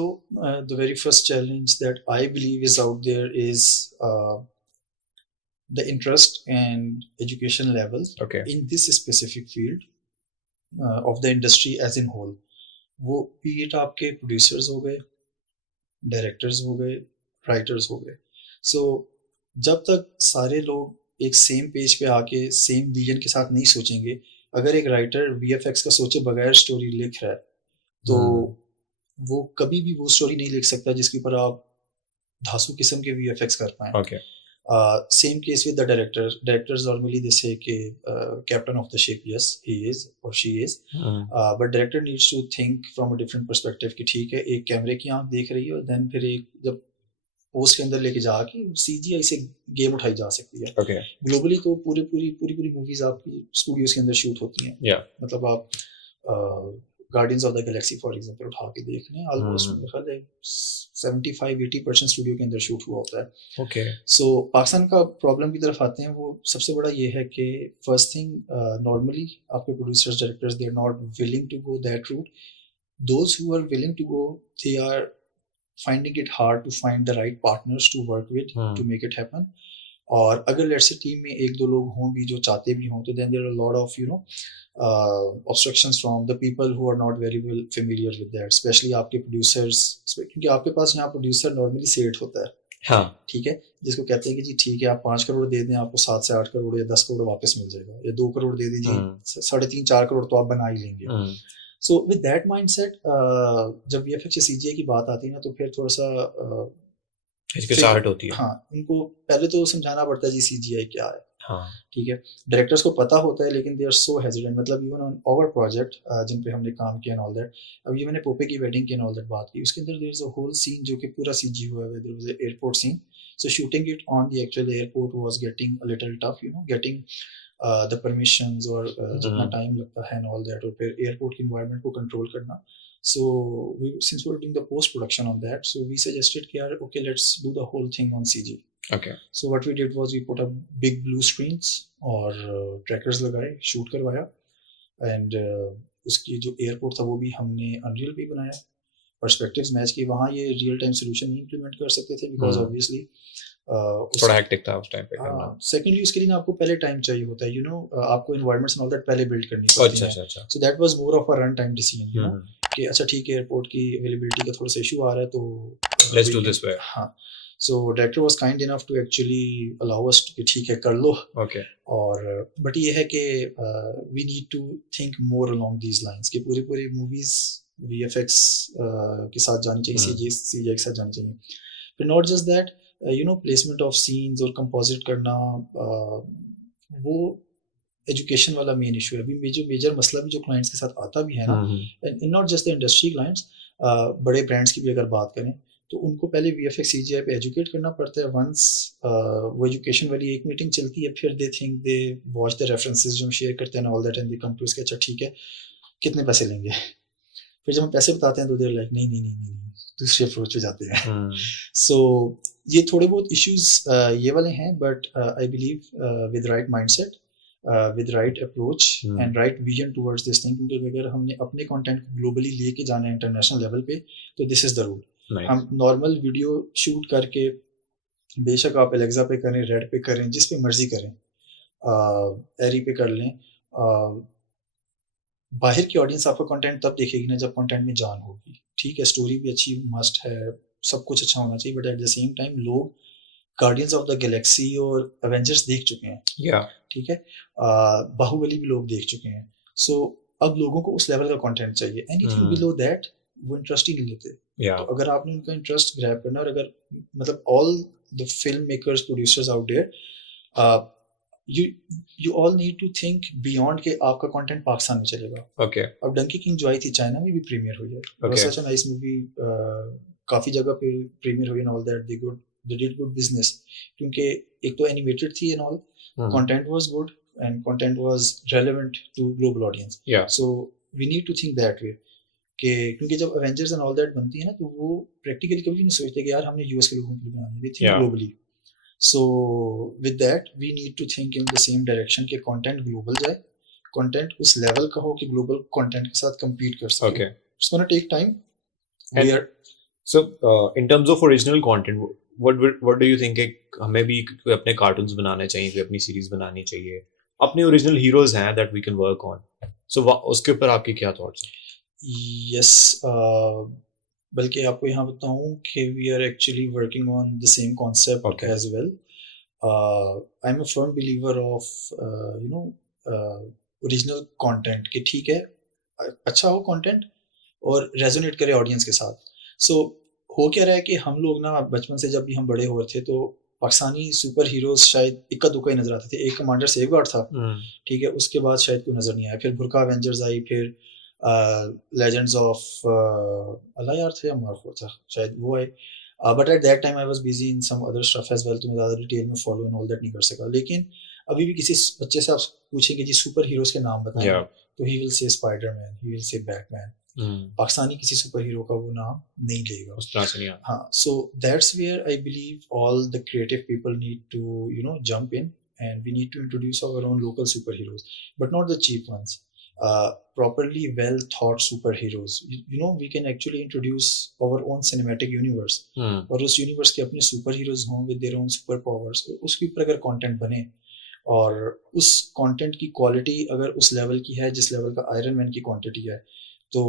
the very first challenge that I believe is out there is the interest and education level Okay. in this specific field of the industry as in whole. वो be it आपके producers हो गए, डायरेक्टर्स हो गए, राइटर्स हो गए. सो जब तक सारे लोग एक सेम पेज पे आके सेम विजन के साथ नहीं सोचेंगे, अगर एक राइटर वीएफएक्स का सोचे बगैर स्टोरी लिख रहा है तो वो कभी भी वो स्टोरी नहीं लिख सकता जिसके ऊपर आप धांसू किस्म के वीएफएक्स कर पाएं. Okay. Same case with the directors. Directors normally they say कि captain of the ship, yes he is or she is. But director needs to think from a different perspective कि ठीक है एक कैमरे की आंख देख रही है, और then फिर एक जब पोस्ट के अंदर लेके जाके सीजीआई से गेम उठाई जा सकती है। Okay. ग्लोबली तो पूरी मूवीज आपकी स्टूडियोज के अंदर शूट होती हैं। Yeah. मतलब आप guardians of the Galaxy for example उठा के देख लें, ऑलमोस्ट मेरे ख्याल है 75-80% स्टूडियो के अंदर शूट हुआ होता है। Okay. सो पाकिस्तान का प्रॉब्लम की तरफ आते हैं, वो सबसे बड़ा ये है कि फर्स्ट थिंग, नॉर्मली आपके producers directors they are not willing to go that route. Those who are willing to go, they are finding it hard to find the right partners to work with to make it happen. और अगर लेट्स से टीम में एक दो लोग हों भी जो चाहते भी हों, तो then there are a lot of obstructions from the people who are not very well familiar with that, especially आपके producers, क्योंकि आपके पास यहाँ प्रोड्यूसर नॉर्मली सेट होता है। हाँ. ठीक है, जिसको कहते हैं कि जी ठीक है आप 5 करोड़ दे दें, आपको 7 से 8 करोड़ या 10 करोड़ वापस मिल जाएगा, या 2 करोड़ दे दीजिए, 3.5-4 करोड़ तो आप बना ही लेंगे। सो विद दैट माइंडसेट जब VFX या CGI की बात आती है ना, तो फिर थोड़ा सा हिचकिचाहट होती है। हाँ, इनको पहले तो समझाना पड़ता है जी CGI क्या है। हाँ. ठीक है, डायरेक्टर्स को पता होता है लेकिन दे आर सो हेजिटेंट। मतलब इवन ऑन आवर प्रोजेक्ट जिन पे हमने काम किया एंड ऑल दैट, अब ये मैंने पोपे की वेडिंग की एंड ऑल दैट बात की, उसके अंदर there is a whole scene जो कि पूरा CG हुआ है। There was a airport scene, so shooting it on the actual airport was getting a little tough, getting the permissions और जितना टाइम लगता है एंड ऑल दैट, और फिर एयरपोर्ट की एनवायरनमेंट को कंट्रोल करना। So since we were doing the post production on that, so we suggested कि यार okay, let's do the whole thing on CG. Okay. So what we did was we put up big blue screens और trackers लगाए, shoot करवाया, and उसकी जो एयरपोर्ट था वो भी हमने अनरियल पे बनाया, पर्सपेक्टिव्स मैच की। वहाँ ये रियल टाइम सोल्यूशन नहीं इम्प्लीमेंट कर सकते थे बिकॉज ऑब्वियसली थोड़ा हेक्टिक था उस टाइम पे करना। सेकेंडली उसके लिए ना आपको पहले टाइम चाहिए होता है, आपको एनवायरनमेंट्स एंड ऑल दैट पहले बिल्ड करनी पड़ती है। अच्छा। So that was more of a run time decision, कि अच्छा ठीक है एयरपोर्ट की अवेलेबिलिटी का थोड़ा सा इशू आ रहा है तो लेट्स डू दिस वे। हाँ, so director was kind enough to actually allow us कि ठीक है कर लो। ओके। और बट ये है कि we need to think more along these lines कि पूरी मूवीज VFX के साथ जानी चाहिए, CGI के साथ जानी चाहिए। फिर not just that, placement of scenes और कंपोजिट करना, वो एजुकेशन वाला मेन इशू है। अभी जो मेजर मसला भी जो क्लाइंट्स के साथ आता भी है ना, and not just the industry clients, बड़े ब्रांड्स की भी अगर बात करें तो उनको पहले VFX CGI पे एजुकेट करना पड़ता है। वंस वो एजुकेशन वाली एक मीटिंग चलती है, फिर they think they watch the references जो हम शेयर करते हैं all that, and they come to अच्छा ठीक है कितने पैसे लेंगे। फिर जब हम पैसे बताते हैं तो देर लाइक नहीं दूसरे अप्रोच पे जाते हैं। सो ये थोड़े बहुत इश्यूज ये वाले हैं, but I believe with right mindset, with right approach and right vision towards this thing, क्योंकि अगर हमने अपने कंटेंट को ग्लोबली लेके जाना है इंटरनेशनल लेवल पे, तो दिस इज द रूट। हम नॉर्मल वीडियो शूट करके बेशक आप एलेक्सा पे करें, रेड पे करें, जिस पे मर्जी करें, एरी पे कर लें, बाहर की ऑडियंस आपका कंटेंट तब देखेगी ना जब कंटेंट में जान होगी। ठीक है, स्टोरी भी अच्छी मस्ट है, सब कुछ अच्छा होना चाहिए, but at the same time लोग गार्डियंस ऑफ द गैलेक्सी और एवेंजर्स देख चुके हैं। ठीक है, बाहुबली भी लोग देख चुके हैं। सो अब लोगों को उस लेवल का कंटेंट चाहिए। एनीथिंग बिलो दैट वो इंटरेस्ट ही नहीं लेते। तो अगर आपने उनका इंटरेस्ट ग्रैब करना, और अगर मतलब all the film makers, producers out there, you all need to think beyond के आपका कंटेंट पाकिस्तान में चलेगा। Okay. अब डंकी किंग जो आई थी चाइना में भी प्रीमियर हुई है। Okay. सच है, नाइस मूवी, काफी जगह पे प्रीमियर हुई and all that, they did good business, क्योंकि एक तो एनिमेटेड थी and all, content was good and content was relevant to global audience. So we need to think that way, क्योंकि जब एवेंजर्स एंड ऑल दैट बनती है ना, तो वो प्रैक्टिकली कभी नहीं सोचते कि यार हमने US के लोगों के लिए बनानी है, we think globally. So with that we need to think in the same direction कि content global जाए, content उस level का हो कि global content के साथ compete कर सके। Okay. It's gonna take time. So in terms of original content, what do you think कि हमें भी अपने cartoons बनाने चाहिए, अपनी series बनानी चाहिए, अपने original heroes हैं that we can work on, so उसके ऊपर आपके क्या thoughts हैं? Yes, बल्कि आपको यहाँ बताऊँ कि we are actually working on the same concept as well. I'm a firm believer of original content, कि ठीक है अच्छा हो content और resonate करे audience के साथ। So हो क्या रहा है कि हम लोग ना बचपन से जब भी हम बड़े हो रहे थे तो पाकिस्तानी सुपर हीरोज शायद इक्का दुक्का ही नजर आते थे। एक कमांडर सेफगार्ड था, ठीक है, उसके बाद शायद कोई नजर नहीं आया। फिर बुरका एवेंजर्स आई, फिर लेजेंड्स ऑफ अल्लाह यार थे या मार्को था शायद वो आए। But at that time I was busy in some other stuff as well, तो मैं ज़्यादा डिटेल में फॉलो एंड ऑल दैट नहीं कर सका। लेकिन अभी भी किसी बच्चे से आप पूछेंगे जी सुपर हीरोज के नाम बताएं, Yeah. तो he will say Spiderman, he will say Batman. Pakistani किसी सुपर हीरो का वो नाम नहीं लेगा। उस तरह से नहीं आता। हाँ, so that's where I believe all the creative people need to, you know, jump in, and we need to introduce our own local superheroes, but not the cheap ones. Properly well thought superheroes. You know, we can actually introduce our own cinematic universe. और उस यूनिवर्स के अपने सुपर हीरोज हों with their own super powers, उसके ऊपर अगर कंटेंट बने और उस कंटेंट की क्वालिटी अगर उस लेवल की है जिस लेवल का आयरन मैन की क्वांटिटी है, तो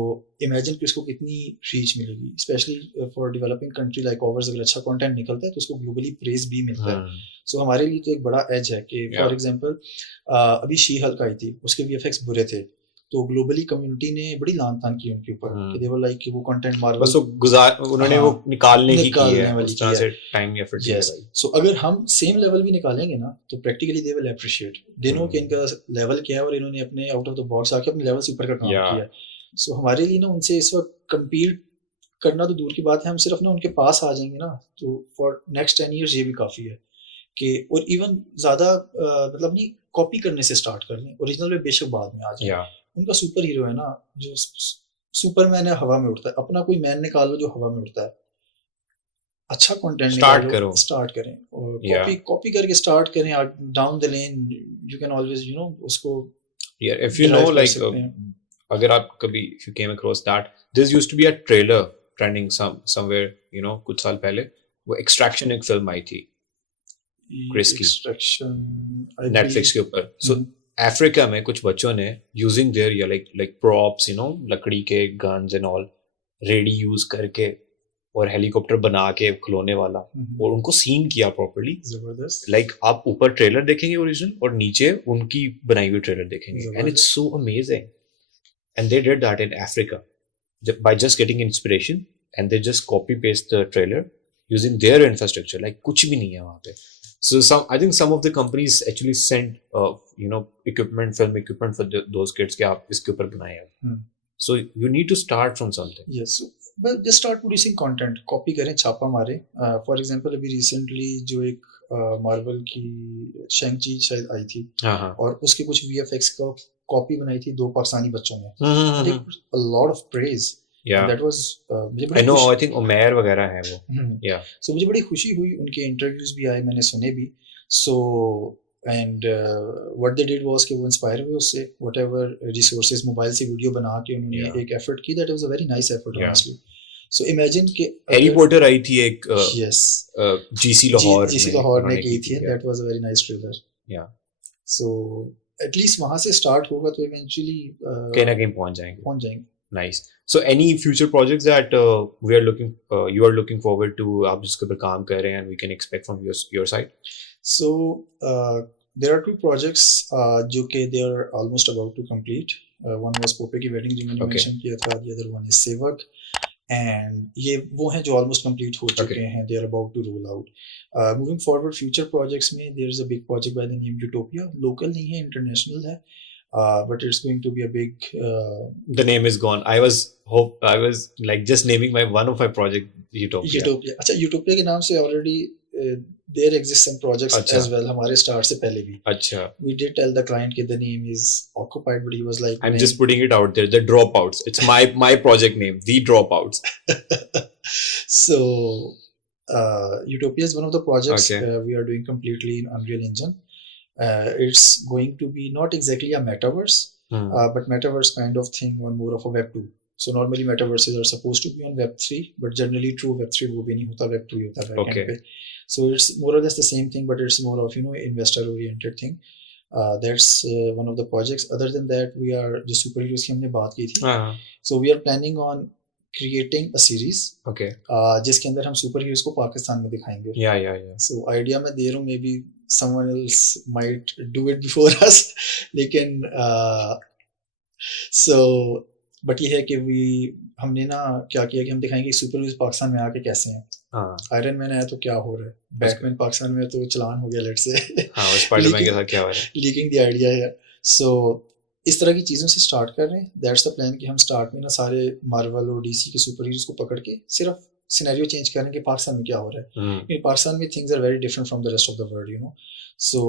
इमेजिन कि उसको कितनी रीच मिलेगी, specially for developing country like overs. अगर अच्छा कंटेंट निकलता है तो उसको ग्लोबली प्रेज भी मिलता है। सो हमारे लिए तो एक बड़ा एज है कि फॉर एग्जांपल अभी शी हल्क आई थी, उसके वीएफएक्स बुरे थे, तो ग्लोबली कम्युनिटी ने बड़ी लान तान की उनके ऊपर कि दे वर लाइक कि वो कंटेंट मार्वल बस उन्होंने वो निकालने की की है, उस तरह से टाइम एफर्ट यस। सो अगर हम सेम लेवल भी निकालेंगे ना तो practically they will appreciate, they know कि इनका लेवल क्या है और इन्होंने अपने आउट ऑफ द बॉक्स आके अपने लेवल से ऊपर का काम किया है। सो हमारे लिए ना उनसे इस वक्त कम्पीट करना तो दूर की बात है, हम सिर्फ ना उनके पास आ जाएंगे ना तो फॉर नेक्स्ट 10 ईयर्स ये भी काफ़ी है कि, और इवन ज़्यादा मतलब नहीं कॉपी करने से स्टार्ट कर लें, ओरिजिनल में बेशक बाद में आ जाए। उनका सुपर हीरो है ना, जो सुपरमैन है हवा में उड़ता है, अपना कोई मैन निकाल लो जो हवा में उड़ता है, अच्छा कंटेंट निकालो, स्टार्ट करें और कॉपी करके स्टार्ट करें, down the lane you can always you know उसको इफ यू नो लाइक अगर आप कभी if you came across that, there used to be a trailer trending somewhere, you know, कुछ साल पहले वो एक्सट्रैक्शन एक फिल्म आई थी क्रिस की, नेटफ्लिक्स के ऊपर। सो अफ्रीका में कुछ बच्चों ने using their like props, you know, लकड़ी के guns and all, ready use करके और हेलीकॉप्टर बना के खिलौने वाला, और उनको सीन किया प्रॉपर्ली। जबरदस्त। लाइक आप ऊपर ट्रेलर देखेंगे ओरिजिनल और नीचे उनकी बनाई हुई ट्रेलर देखेंगे, and it's so amazing. And they did that in Africa by just getting inspiration, and they just copy paste the trailer using their infrastructure. Like कुछ भी नहीं है वहाँ पे। So I think some of the companies actually send you know equipment, film equipment for those kids कि आप इसके ऊपर बनाए हैं। So you need to start from something. Yes, but just start producing content. Copy करें, छापा मारें। For example अभी recently जो एक मार्वल की शैंग-ची शायद आई थी, और उसके कुछ VFX का कॉपी बनाई थी 2 पाकिस्तानी बच्चों ने। A lot of praise. Yeah. That was I know, I think Umair वगैरह है वो। Yeah. So मुझे बड़ी खुशी हुई, उनके इंटरव्यूज भी आए, मैंने सुने भी। So and what they did was कि वो इंस्पायर हुए उससे, whatever resources मोबाइल से वीडियो बना के उन्होंने एक एफर्ट की। That was a very nice effort, honestly. So imagine कि हैरी पॉटर आई थी एक yes GC लाहौर ने की थी। That was a very nice trailer. Yeah. So at least वहां से स्टार्ट होगा तो इवेंचुअली कहीं ना कहीं पहुंच जाएंगे। Nice. So any future projects that we are looking you are looking forward to, आप जिसके ऊपर काम कर रहे हैं, and we can expect from your side? So there are 2 projects जो कि they are almost about to complete. One was पोपे की वेडिंग जो मैंने मेंशन किया था, द अदर वन इज सेवक, एंड ये वो हैं जो ऑलमोस्ट कंप्लीट हो चुके हैं, they are about to roll out. Moving forward future projects में there is a big project by the name Utopia, local नहीं है, इंटरनेशनल है, but it's going to be a big the name is gone. I was like just naming one of my project Utopia. अच्छा, यूटोपिया के नाम से already there exist some projects as well हमारे स्टार्ट से पहले भी। अच्छा। We did tell the client कि the name is occupied, but he was like, I'm just putting it out there, the Dropouts. It's my project name, the Dropouts. So Utopia is one of the projects we are doing completely in Unreal Engine. It's going to be not exactly a metaverse, but metaverse kind of thing on more of a Web 2. So normally metaverses are supposed to be on Web 3, but generally true Web 3 वो भी नहीं होता, Web 2 ही होता है backend पे. So it's more or less the same thing, but it's more of, you know, investor oriented thing. That's one of the projects. Other than that, we are जो superheroes की हमने बात की थी, so we are planning on creating a series, जिसके अंदर हम superheroes को पाकिस्तान में दिखाएंगे। Yeah. So idea मैं दे रहा हूँ, maybe someone else might do it before us, लेकिन so बट ये है कि हमने ना क्या किया कि हम दिखाएंगे सुपर हीरोज पाकिस्तान में आके कैसे हैं। आयरन मैन आया तो क्या हो रहा है, बैटमैन पाकिस्तान में तो चलान हो गया, लेट्स से स्पाइडरमैन के साथ क्या हो रहा है, लीकिंग द आइडिया है। सो इस तरह की चीज़ों से स्टार्ट कर रहे हैं। दैट्स द प्लान कि हम स्टार्ट में ना सारे मार्वल और डीसी के सुपर हीरोज को पकड़ के सिर्फ सिनेरियो चेंज करें कि पाकिस्तान में क्या हो रहा है. In Pakistan में things are very different from the rest of the world, you know. So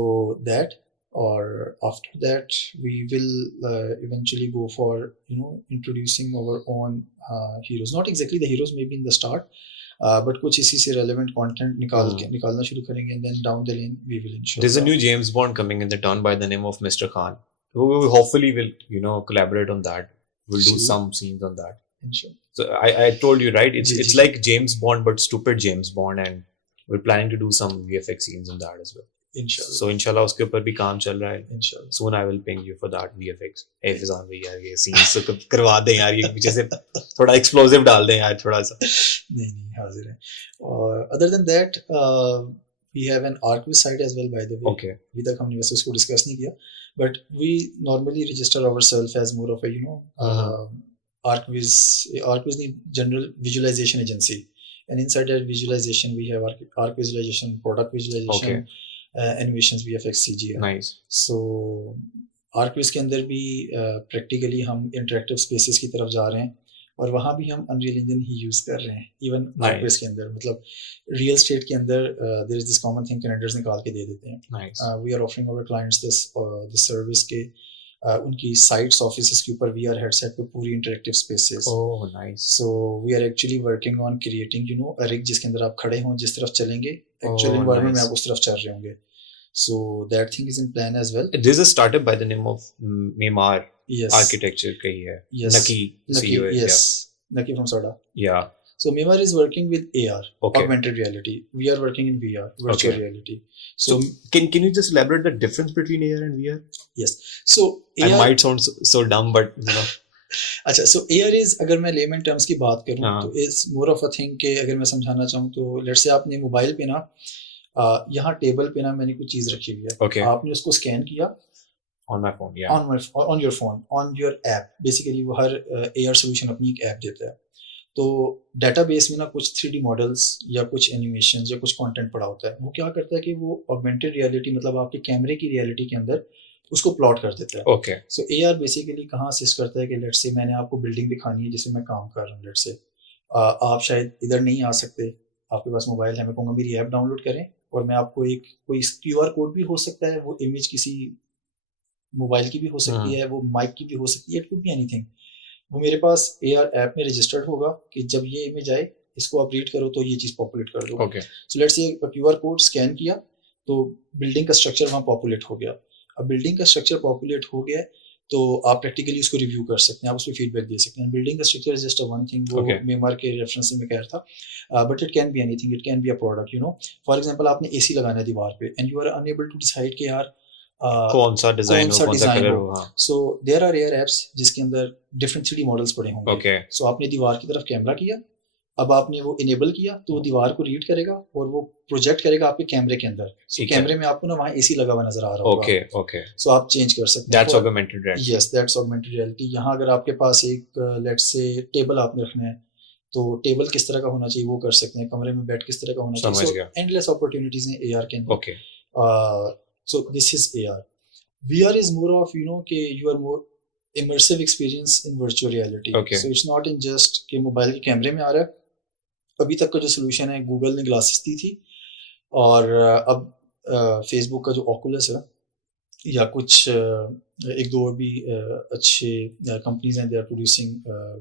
that, or after that we will eventually go for, you know, introducing our own heroes. Not exactly the heroes, maybe in the start, but कुछ इसी से relevant content निकालना शुरू करेंगे, and then down the lane we will ensure. There's a new James Bond coming in the town by the name of Mr. Khan. We hopefully will, you know, collaborate on that. We'll do some scenes on that. Inshallah. So I told you, right? It's like James Bond, but stupid James Bond, and we're planning to do some VFX scenes on that as well. Inshallah. So inshallah उसके ऊपर भी काम चल रहा है. Inshallah. Soon I will ping you for that VFX. Hey Fizaan भाई यार ये scenes तो करवा दें यार, ये पीछे से थोड़ा explosive डाल दें यार थोड़ा सा. नहीं हाजिर है. Other than that, we have an ArcViz site as well, by the way. Okay. अभी तक हमने वैसे उसको डिस्कस नहीं किया, but we normally register ourselves as more of a, you know, ArcViz the general visualization agency, and inside that visualization we have Arc visualization, product visualization, animations, VFX, CGI. Nice. So ArcViz के अंदर भी practically हम interactive spaces की तरफ जा रहे हैं, और वहाँ भी हम Unreal Engine ही यूज़ कर रहे हैं. इवन ArcViz के अंदर मतलब रियल स्टेट के अंदर there is this common thing, calendars निकाल के दे देते हैं. Nice. We are offering our clients this service के उनकी साइट्स ऑफिसेस के ऊपर VR हेडसेट पे पूरी interactive spaces. Oh, nice. So we are actually working on creating, you know, a rig जिसके अंदर आप खड़े हों, जिस तरफ चलेंगे एक्चुअल एनवायरनमेंट में आप उस तरफ चल रहे होंगे. So that thing is in plan as well. There's a startup by the name of Memar. Yes. Architecture का ही है. Yes. Naki CEO है. Yes. Naki from Sada. Yeah. So Memar is working with AR, Okay. augmented reality. We are working in VR, virtual reality. So can you just elaborate the difference between AR and VR? Yes. So AR, I might sound so dumb, but you know. अच्छा, so AR is, अगर मैं लेमन टर्म्स की बात करूँ तो it's more of a thing कि अगर मैं समझाना चाहूँ तो लेट्स से आपने मोबाइल पे ना यहाँ टेबल पे ना मैंने कुछ चीज़ रखी हुई है. Okay. आपने उसको स्कैन किया On my phone, yeah. on your phone, on your app. Basically वो हर AR सोल्यूशन अपनी एक ऐप देता है. तो डेटाबेस में ना कुछ 3D मॉडल्स या कुछ एनिमेशंस या कुछ कंटेंट पड़ा होता है. वो क्या करता है कि वो ऑगमेंटेड रियलिटी मतलब आपके कैमरे की रियलिटी के अंदर उसको प्लॉट कर देता है. Okay. सो AR बेसिकली कहाँ असिस्ट करता है कि लेट्स से मैंने आपको बिल्डिंग दिखानी है जिसमें मैं काम कर रहा हूँ. लेट्स से आप शायद इधर नहीं आ सकते, आपके पास मोबाइल है, मैं कहूँगा मेरी ऐप डाउनलोड करें और मैं आपको एक कोई QR कोड भी हो सकता है, वो इमेज किसी मोबाइल की भी हो सकती है, वो माइक की भी हो सकती है, इट कुड बी एनीथिंग. वो मेरे पास AR ऐप में रजिस्टर्ड होगा कि जब ये इमेज आए इसको आप रीड करो तो ये चीज़ पॉपुलेट कर दो. Okay. So let's say QR code scan किया तो बिल्डिंग का स्ट्रक्चर वहाँ पॉपुलेट हो गया. अब बिल्डिंग का स्ट्रक्चर पॉपुलेट हो गया तो आप प्रैक्टिकली उसको रिव्यू कर सकते हैं, आप उस पर फीडबैक दे सकते हैं. बिल्डिंग का structure is just a one thing, वो मेमर के रेफरेंस से मैं कह रहा था, but it can be anything, it can be a product, you know. For example आपने AC लगाना है दीवार पे and you are unable to decide कि यार कौन सा डिजाइन हो, कौन सा कलर हो. So there are AR apps जिसके अंदर डिफरेंट 3D मॉडल्स पड़े होंगे. Okay. सो आपने दीवार की तरफ कैमरा किया, अब आपने वो इनेबल किया तो वो दीवार को रीड करेगा और वो प्रोजेक्ट करेगा आपके कैमरे के अंदर. कैमरे में आपको ना वहाँ AC लगा हुआ नजर आ रहा होगा. Okay. सो आप चेंज कर सकते हैं. That's augmented reality. Yes, that's augmented reality. यहाँ अगर आपके पास एक लेट्स से टेबल आपने रखना है तो टेबल किस तरह का होना चाहिए वो कर सकते हैं, कमरे में बेड किस तरह का होना चाहिए. सो एंडलेस अपॉर्चुनिटीज हैं AR के अंदर. Okay. So this is AR. VR is more of, you know, कि you are more immersive experience in virtual reality. Okay. So it's not in just कि मोबाइल के कैमरे में आ रहा है. अभी तक का जो सोल्यूशन है गूगल ने ग्लासेस दी थी, और अब फेसबुक का जो ऑकुलस है या कुछ एक दो और भी अच्छे कंपनीज हैं, they are producing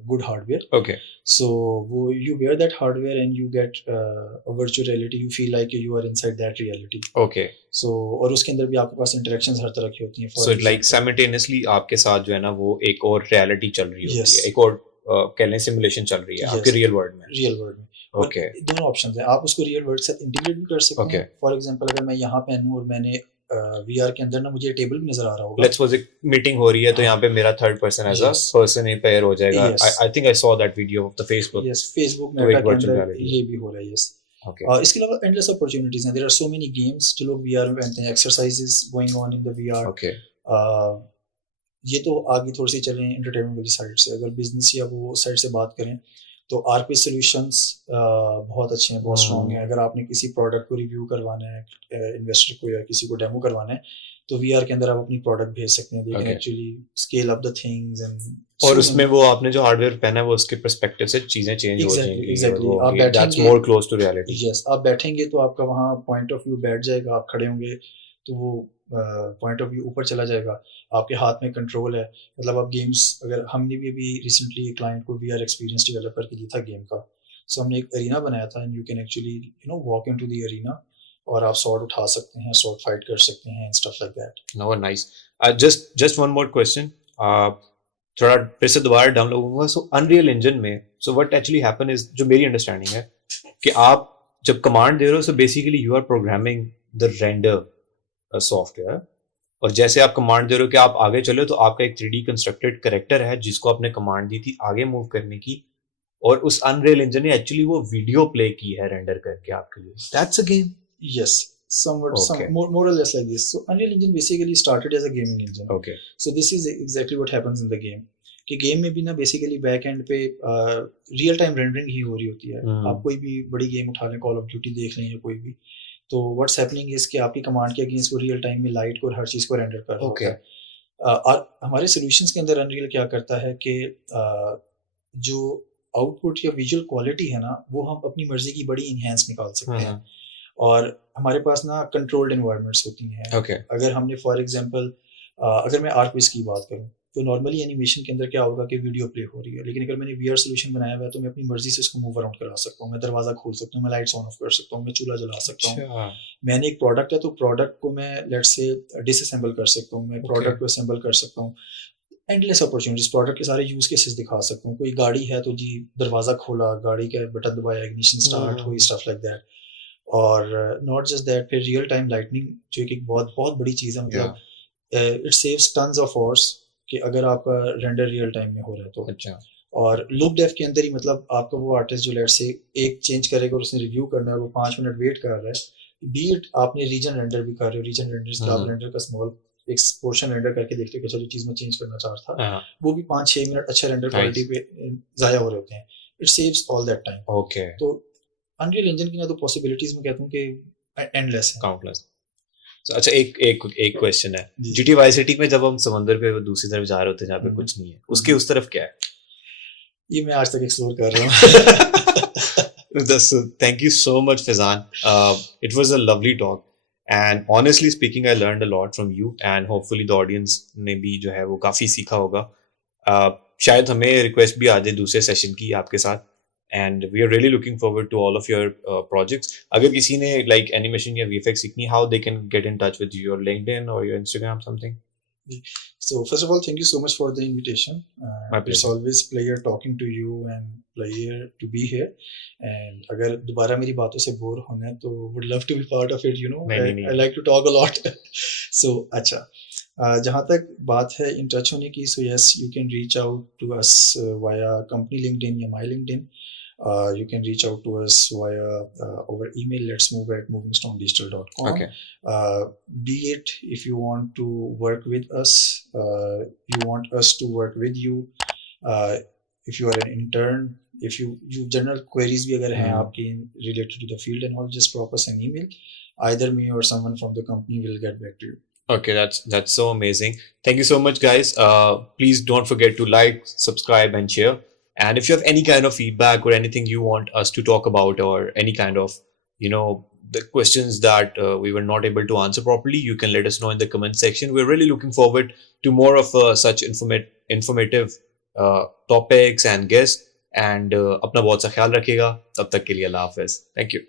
good hardware. Okay. So वो you wear that hardware and you get virtual reality, you feel like you are inside that reality. Okay. So और उसके अंदर भी आपके पास इंटरेक्शंस हर तरह की होती हैं. So like simultaneously आपके साथ जो है ना वो एक और रियलिटी चल रही होती Yes. है, एक और कह लें सिमुलेशन चल रही है Yes. आपके रियल वर्ल्ड में. रियल वर्ल्ड में. Okay. दोनों ऑप्शंस हैं, आप उसको रियल वर्ल्ड से इंटीग्रेट भी कर सकते Okay. हैं. फॉर एग्जांपल अगर मैं यहाँ पे हूँ और मैंने VR के अंदर ना मुझे टेबल भी नजर आ रहा होगा. Let's suppose एक मीटिंग हो रही है तो यहाँ पे मेरा third person as a Yes. Person ही पेयर हो जाएगा. Yes. I think I saw that video of the Facebook. Yes, Facebook तो मेटा एक के virtual अंदर reality. ये भी हो रहा है. Yes. Okay. इसके अलावा एंडलेस अपॉर्चुनिटीज हैं. There are so many games जो लोग VR में पहनते हैं, exercises going on in the VR. Okay. ये तो आगे थोड़ी सी चलें एंटरटेनमेंट वाली साइड से. अगर बिजनेस या वो साइड से बात करें तो RP सॉल्यूशंस बहुत अच्छे हैं, बहुत स्ट्रॉन्ग हैं. अगर आपने किसी प्रोडक्ट को रिव्यू करवाना है इन्वेस्टर को या किसी को डेमो करवाना है, तो VR के अंदर आप अपनी प्रोडक्ट भेज सकते हैं, they can Okay. Actually scale up the things and और उसमें वो आपने जो हार्डवेयर पहना है वो उसके पर्सपेक्टिव से चीजें चेंज हो एग्जैक्टली जाएंगी और एग्जैक्टली वो आप होगी दैट्स बैठेंगे, more close to reality. Yes आप बैठेंगे तो आपका वहाँ पॉइंट ऑफ व्यू बैठ जाएगा, आप खड़े होंगे तो वो पॉइंट ऑफ व्यू ऊपर चला जाएगा, आपके हाथ में कंट्रोल है, मतलब आप गेम्स, अगर हमने भी अभी रिसेंटली एक क्लाइंट को VR एक्सपीरियंस डेवलप करके दिया था गेम का, सो हमने एक अरीना बनाया था and you can actually walk into the arena और आप स्वॉर्ड उठा सकते हैं, स्वॉर्ड फाइट कर सकते हैं and stuff like that. No, nice. Just one more question. थोड़ा फिर से दोबारा डाउन लगूंगा. सो अनरियल इंजन में so what actually happen is, जो मेरी अंडरस्टैंडिंग है कि आप जब कमांड दे रहे हो so basically you R programming the render software, और जैसे आप कमांड दे रहे हो कि आप आगे चलो तो आपका एक 3D कंस्ट्रक्टेड कैरेक्टर है जिसको आपने कमांड दी थी आगे मूव करने की, और उस अनरियल इंजन ने एक्चुअली वो वीडियो प्ले की है रेंडर करके आपके लिए. That's a game. Yes, somewhat, Okay. more or less like this. So Unreal Engine basically started as a gaming engine. Okay. So this is exactly what happens in the game. कि गेम में भी ना बेसिकली बैक एंड पे रियल टाइम रेंडरिंग ही हो रही होती है. आप कोई भी बड़ी गेम उठा लें, कॉल ऑफ ड्यूटी देख लें या कोई भी, तो व्हाट्स हैपनिंग इज कि आपकी कमांड के अगेंस्ट वो रियल टाइम में लाइट को और हर चीज़ को रेंडर कर रहा होता है. और हमारे सॉल्यूशंस के अंदर अनरियल क्या करता है कि जो आउटपुट या विजुअल क्वालिटी है ना वो हम अपनी मर्जी की बड़ी इनहेंस निकाल सकते हैं. और हमारे पास ना कंट्रोल्ड एनवायरनमेंट्स होती हैं. Okay. अगर हमने फॉर एग्जांपल अगर मैं आर्कविज की बात करूं तो नॉर्मली एनिमेशन के अंदर क्या होगा कि वीडियो प्ले हो रही है, लेकिन अगर मैंने VR सोल्यूशन बनाया हुआ है तो मैं अपनी मर्जी से इसको मूव अराउंड करा सकता हूँ, मैं दरवाजा खोल सकता हूँ, मैं लाइट्स ऑन ऑफ कर सकता हूँ, मैं चूल्हा जला सकता हूँ. मैंने एक प्रोडक्ट है तो प्रोडक्ट को मैं लेट्स से डिसअसेंबल कर सकता हूँ, मैं प्रोडक्ट को असेंबल कर सकता हूँ. एंडलेस अपॉर्चुनिटीज, प्रोडक्ट के सारे यूज केसेस दिखा सकता हूँ. कोई गाड़ी है तो जी दरवाजा खोला, गाड़ी का बटन दबाया, इग्निशन स्टार्ट हुई, स्टफ लाइक दैट. और नॉट जस्ट दैट, फिर रियल टाइम लाइटनिंग जो एक बहुत बहुत बड़ी चीज़ है, मतलब it saves tons of hours कि अगर आपका रेंडर रियल टाइम में हो रहा है तो. अच्छा. और लुक डेफ के अंदर ही, मतलब आपका वो आर्टिस्ट जो लेट से एक चेंज करेगा और उसने रिव्यू करना है, वो 5 मिनट वेट कर रहा है, बीट आपने रीजन रेंडर भी कर रहे हो, रीजन रेंडर आप रेंडर का स्मॉल एक पोर्शन रेंडर करके देखते हो कि जो चीज़ मैं चेंज करना चाह रहा था वो भी 5-6 मिनट अच्छे रेंडर क्वालिटी पे ज़ाया हो रहे होते हैं. It saves all that time. Okay. तो अनरियल इंजन की ना तो पॉसिबिलिटीज में कहता हूँ कि एंडलेस है, काउंटलेस. अच्छा, एक क्वेश्चन है. GTA Vice City में जब हम समंदर पे दूसरी तरफ जा रहे होते हैं जहाँ पे कुछ नहीं है, उसके उस तरफ क्या है? ये मैं आज तक एक्सप्लोर कर रहा हूँ. Thank you so much, Fazan. It was a lovely talk. And honestly speaking, I learned a lot from you, and hopefully the audience ने भी जो है वो काफ़ी सीखा होगा. शायद हमें रिक्वेस्ट भी आ जाए दूसरे सेशन की आपके साथ, and we are really looking forward to all of your projects. अगर किसी ने like animation या VFX सीखनी, how they can get in touch with you, your LinkedIn or your Instagram, something? So first of all, thank you so much for the invitation. My pleasure. It's always pleasure talking to you and pleasure to be here. And अगर दोबारा मेरी बातों से बोर होना है तो would love to be part of it. I like to talk a lot. So अच्छा, जहाँ तक बात है इन टच होने की, so yes, you can reach out to us via company LinkedIn या my LinkedIn. You can reach out to us via our email, letsmove@movingstone.digital.com. Okay. Be it if you want to work with us, you want us to work with you, if you are an intern, if you general queries भी अगर हैं आपकी related to the field and all, just drop us an email. Either me or someone from the company will get back to you. Okay, that's so amazing. Thank you so much, guys. Please don't forget to like, subscribe, and share. And if you have any kind of feedback or anything you want us to talk about, or any kind of, the questions that we were not able to answer properly, you can let us know in the comment section. We're really looking forward to more of such informative topics and guests. And अपना बहुत सा ख्याल रखिएगा. तब तक के लिए अल्लाह हाफिज. Thank you.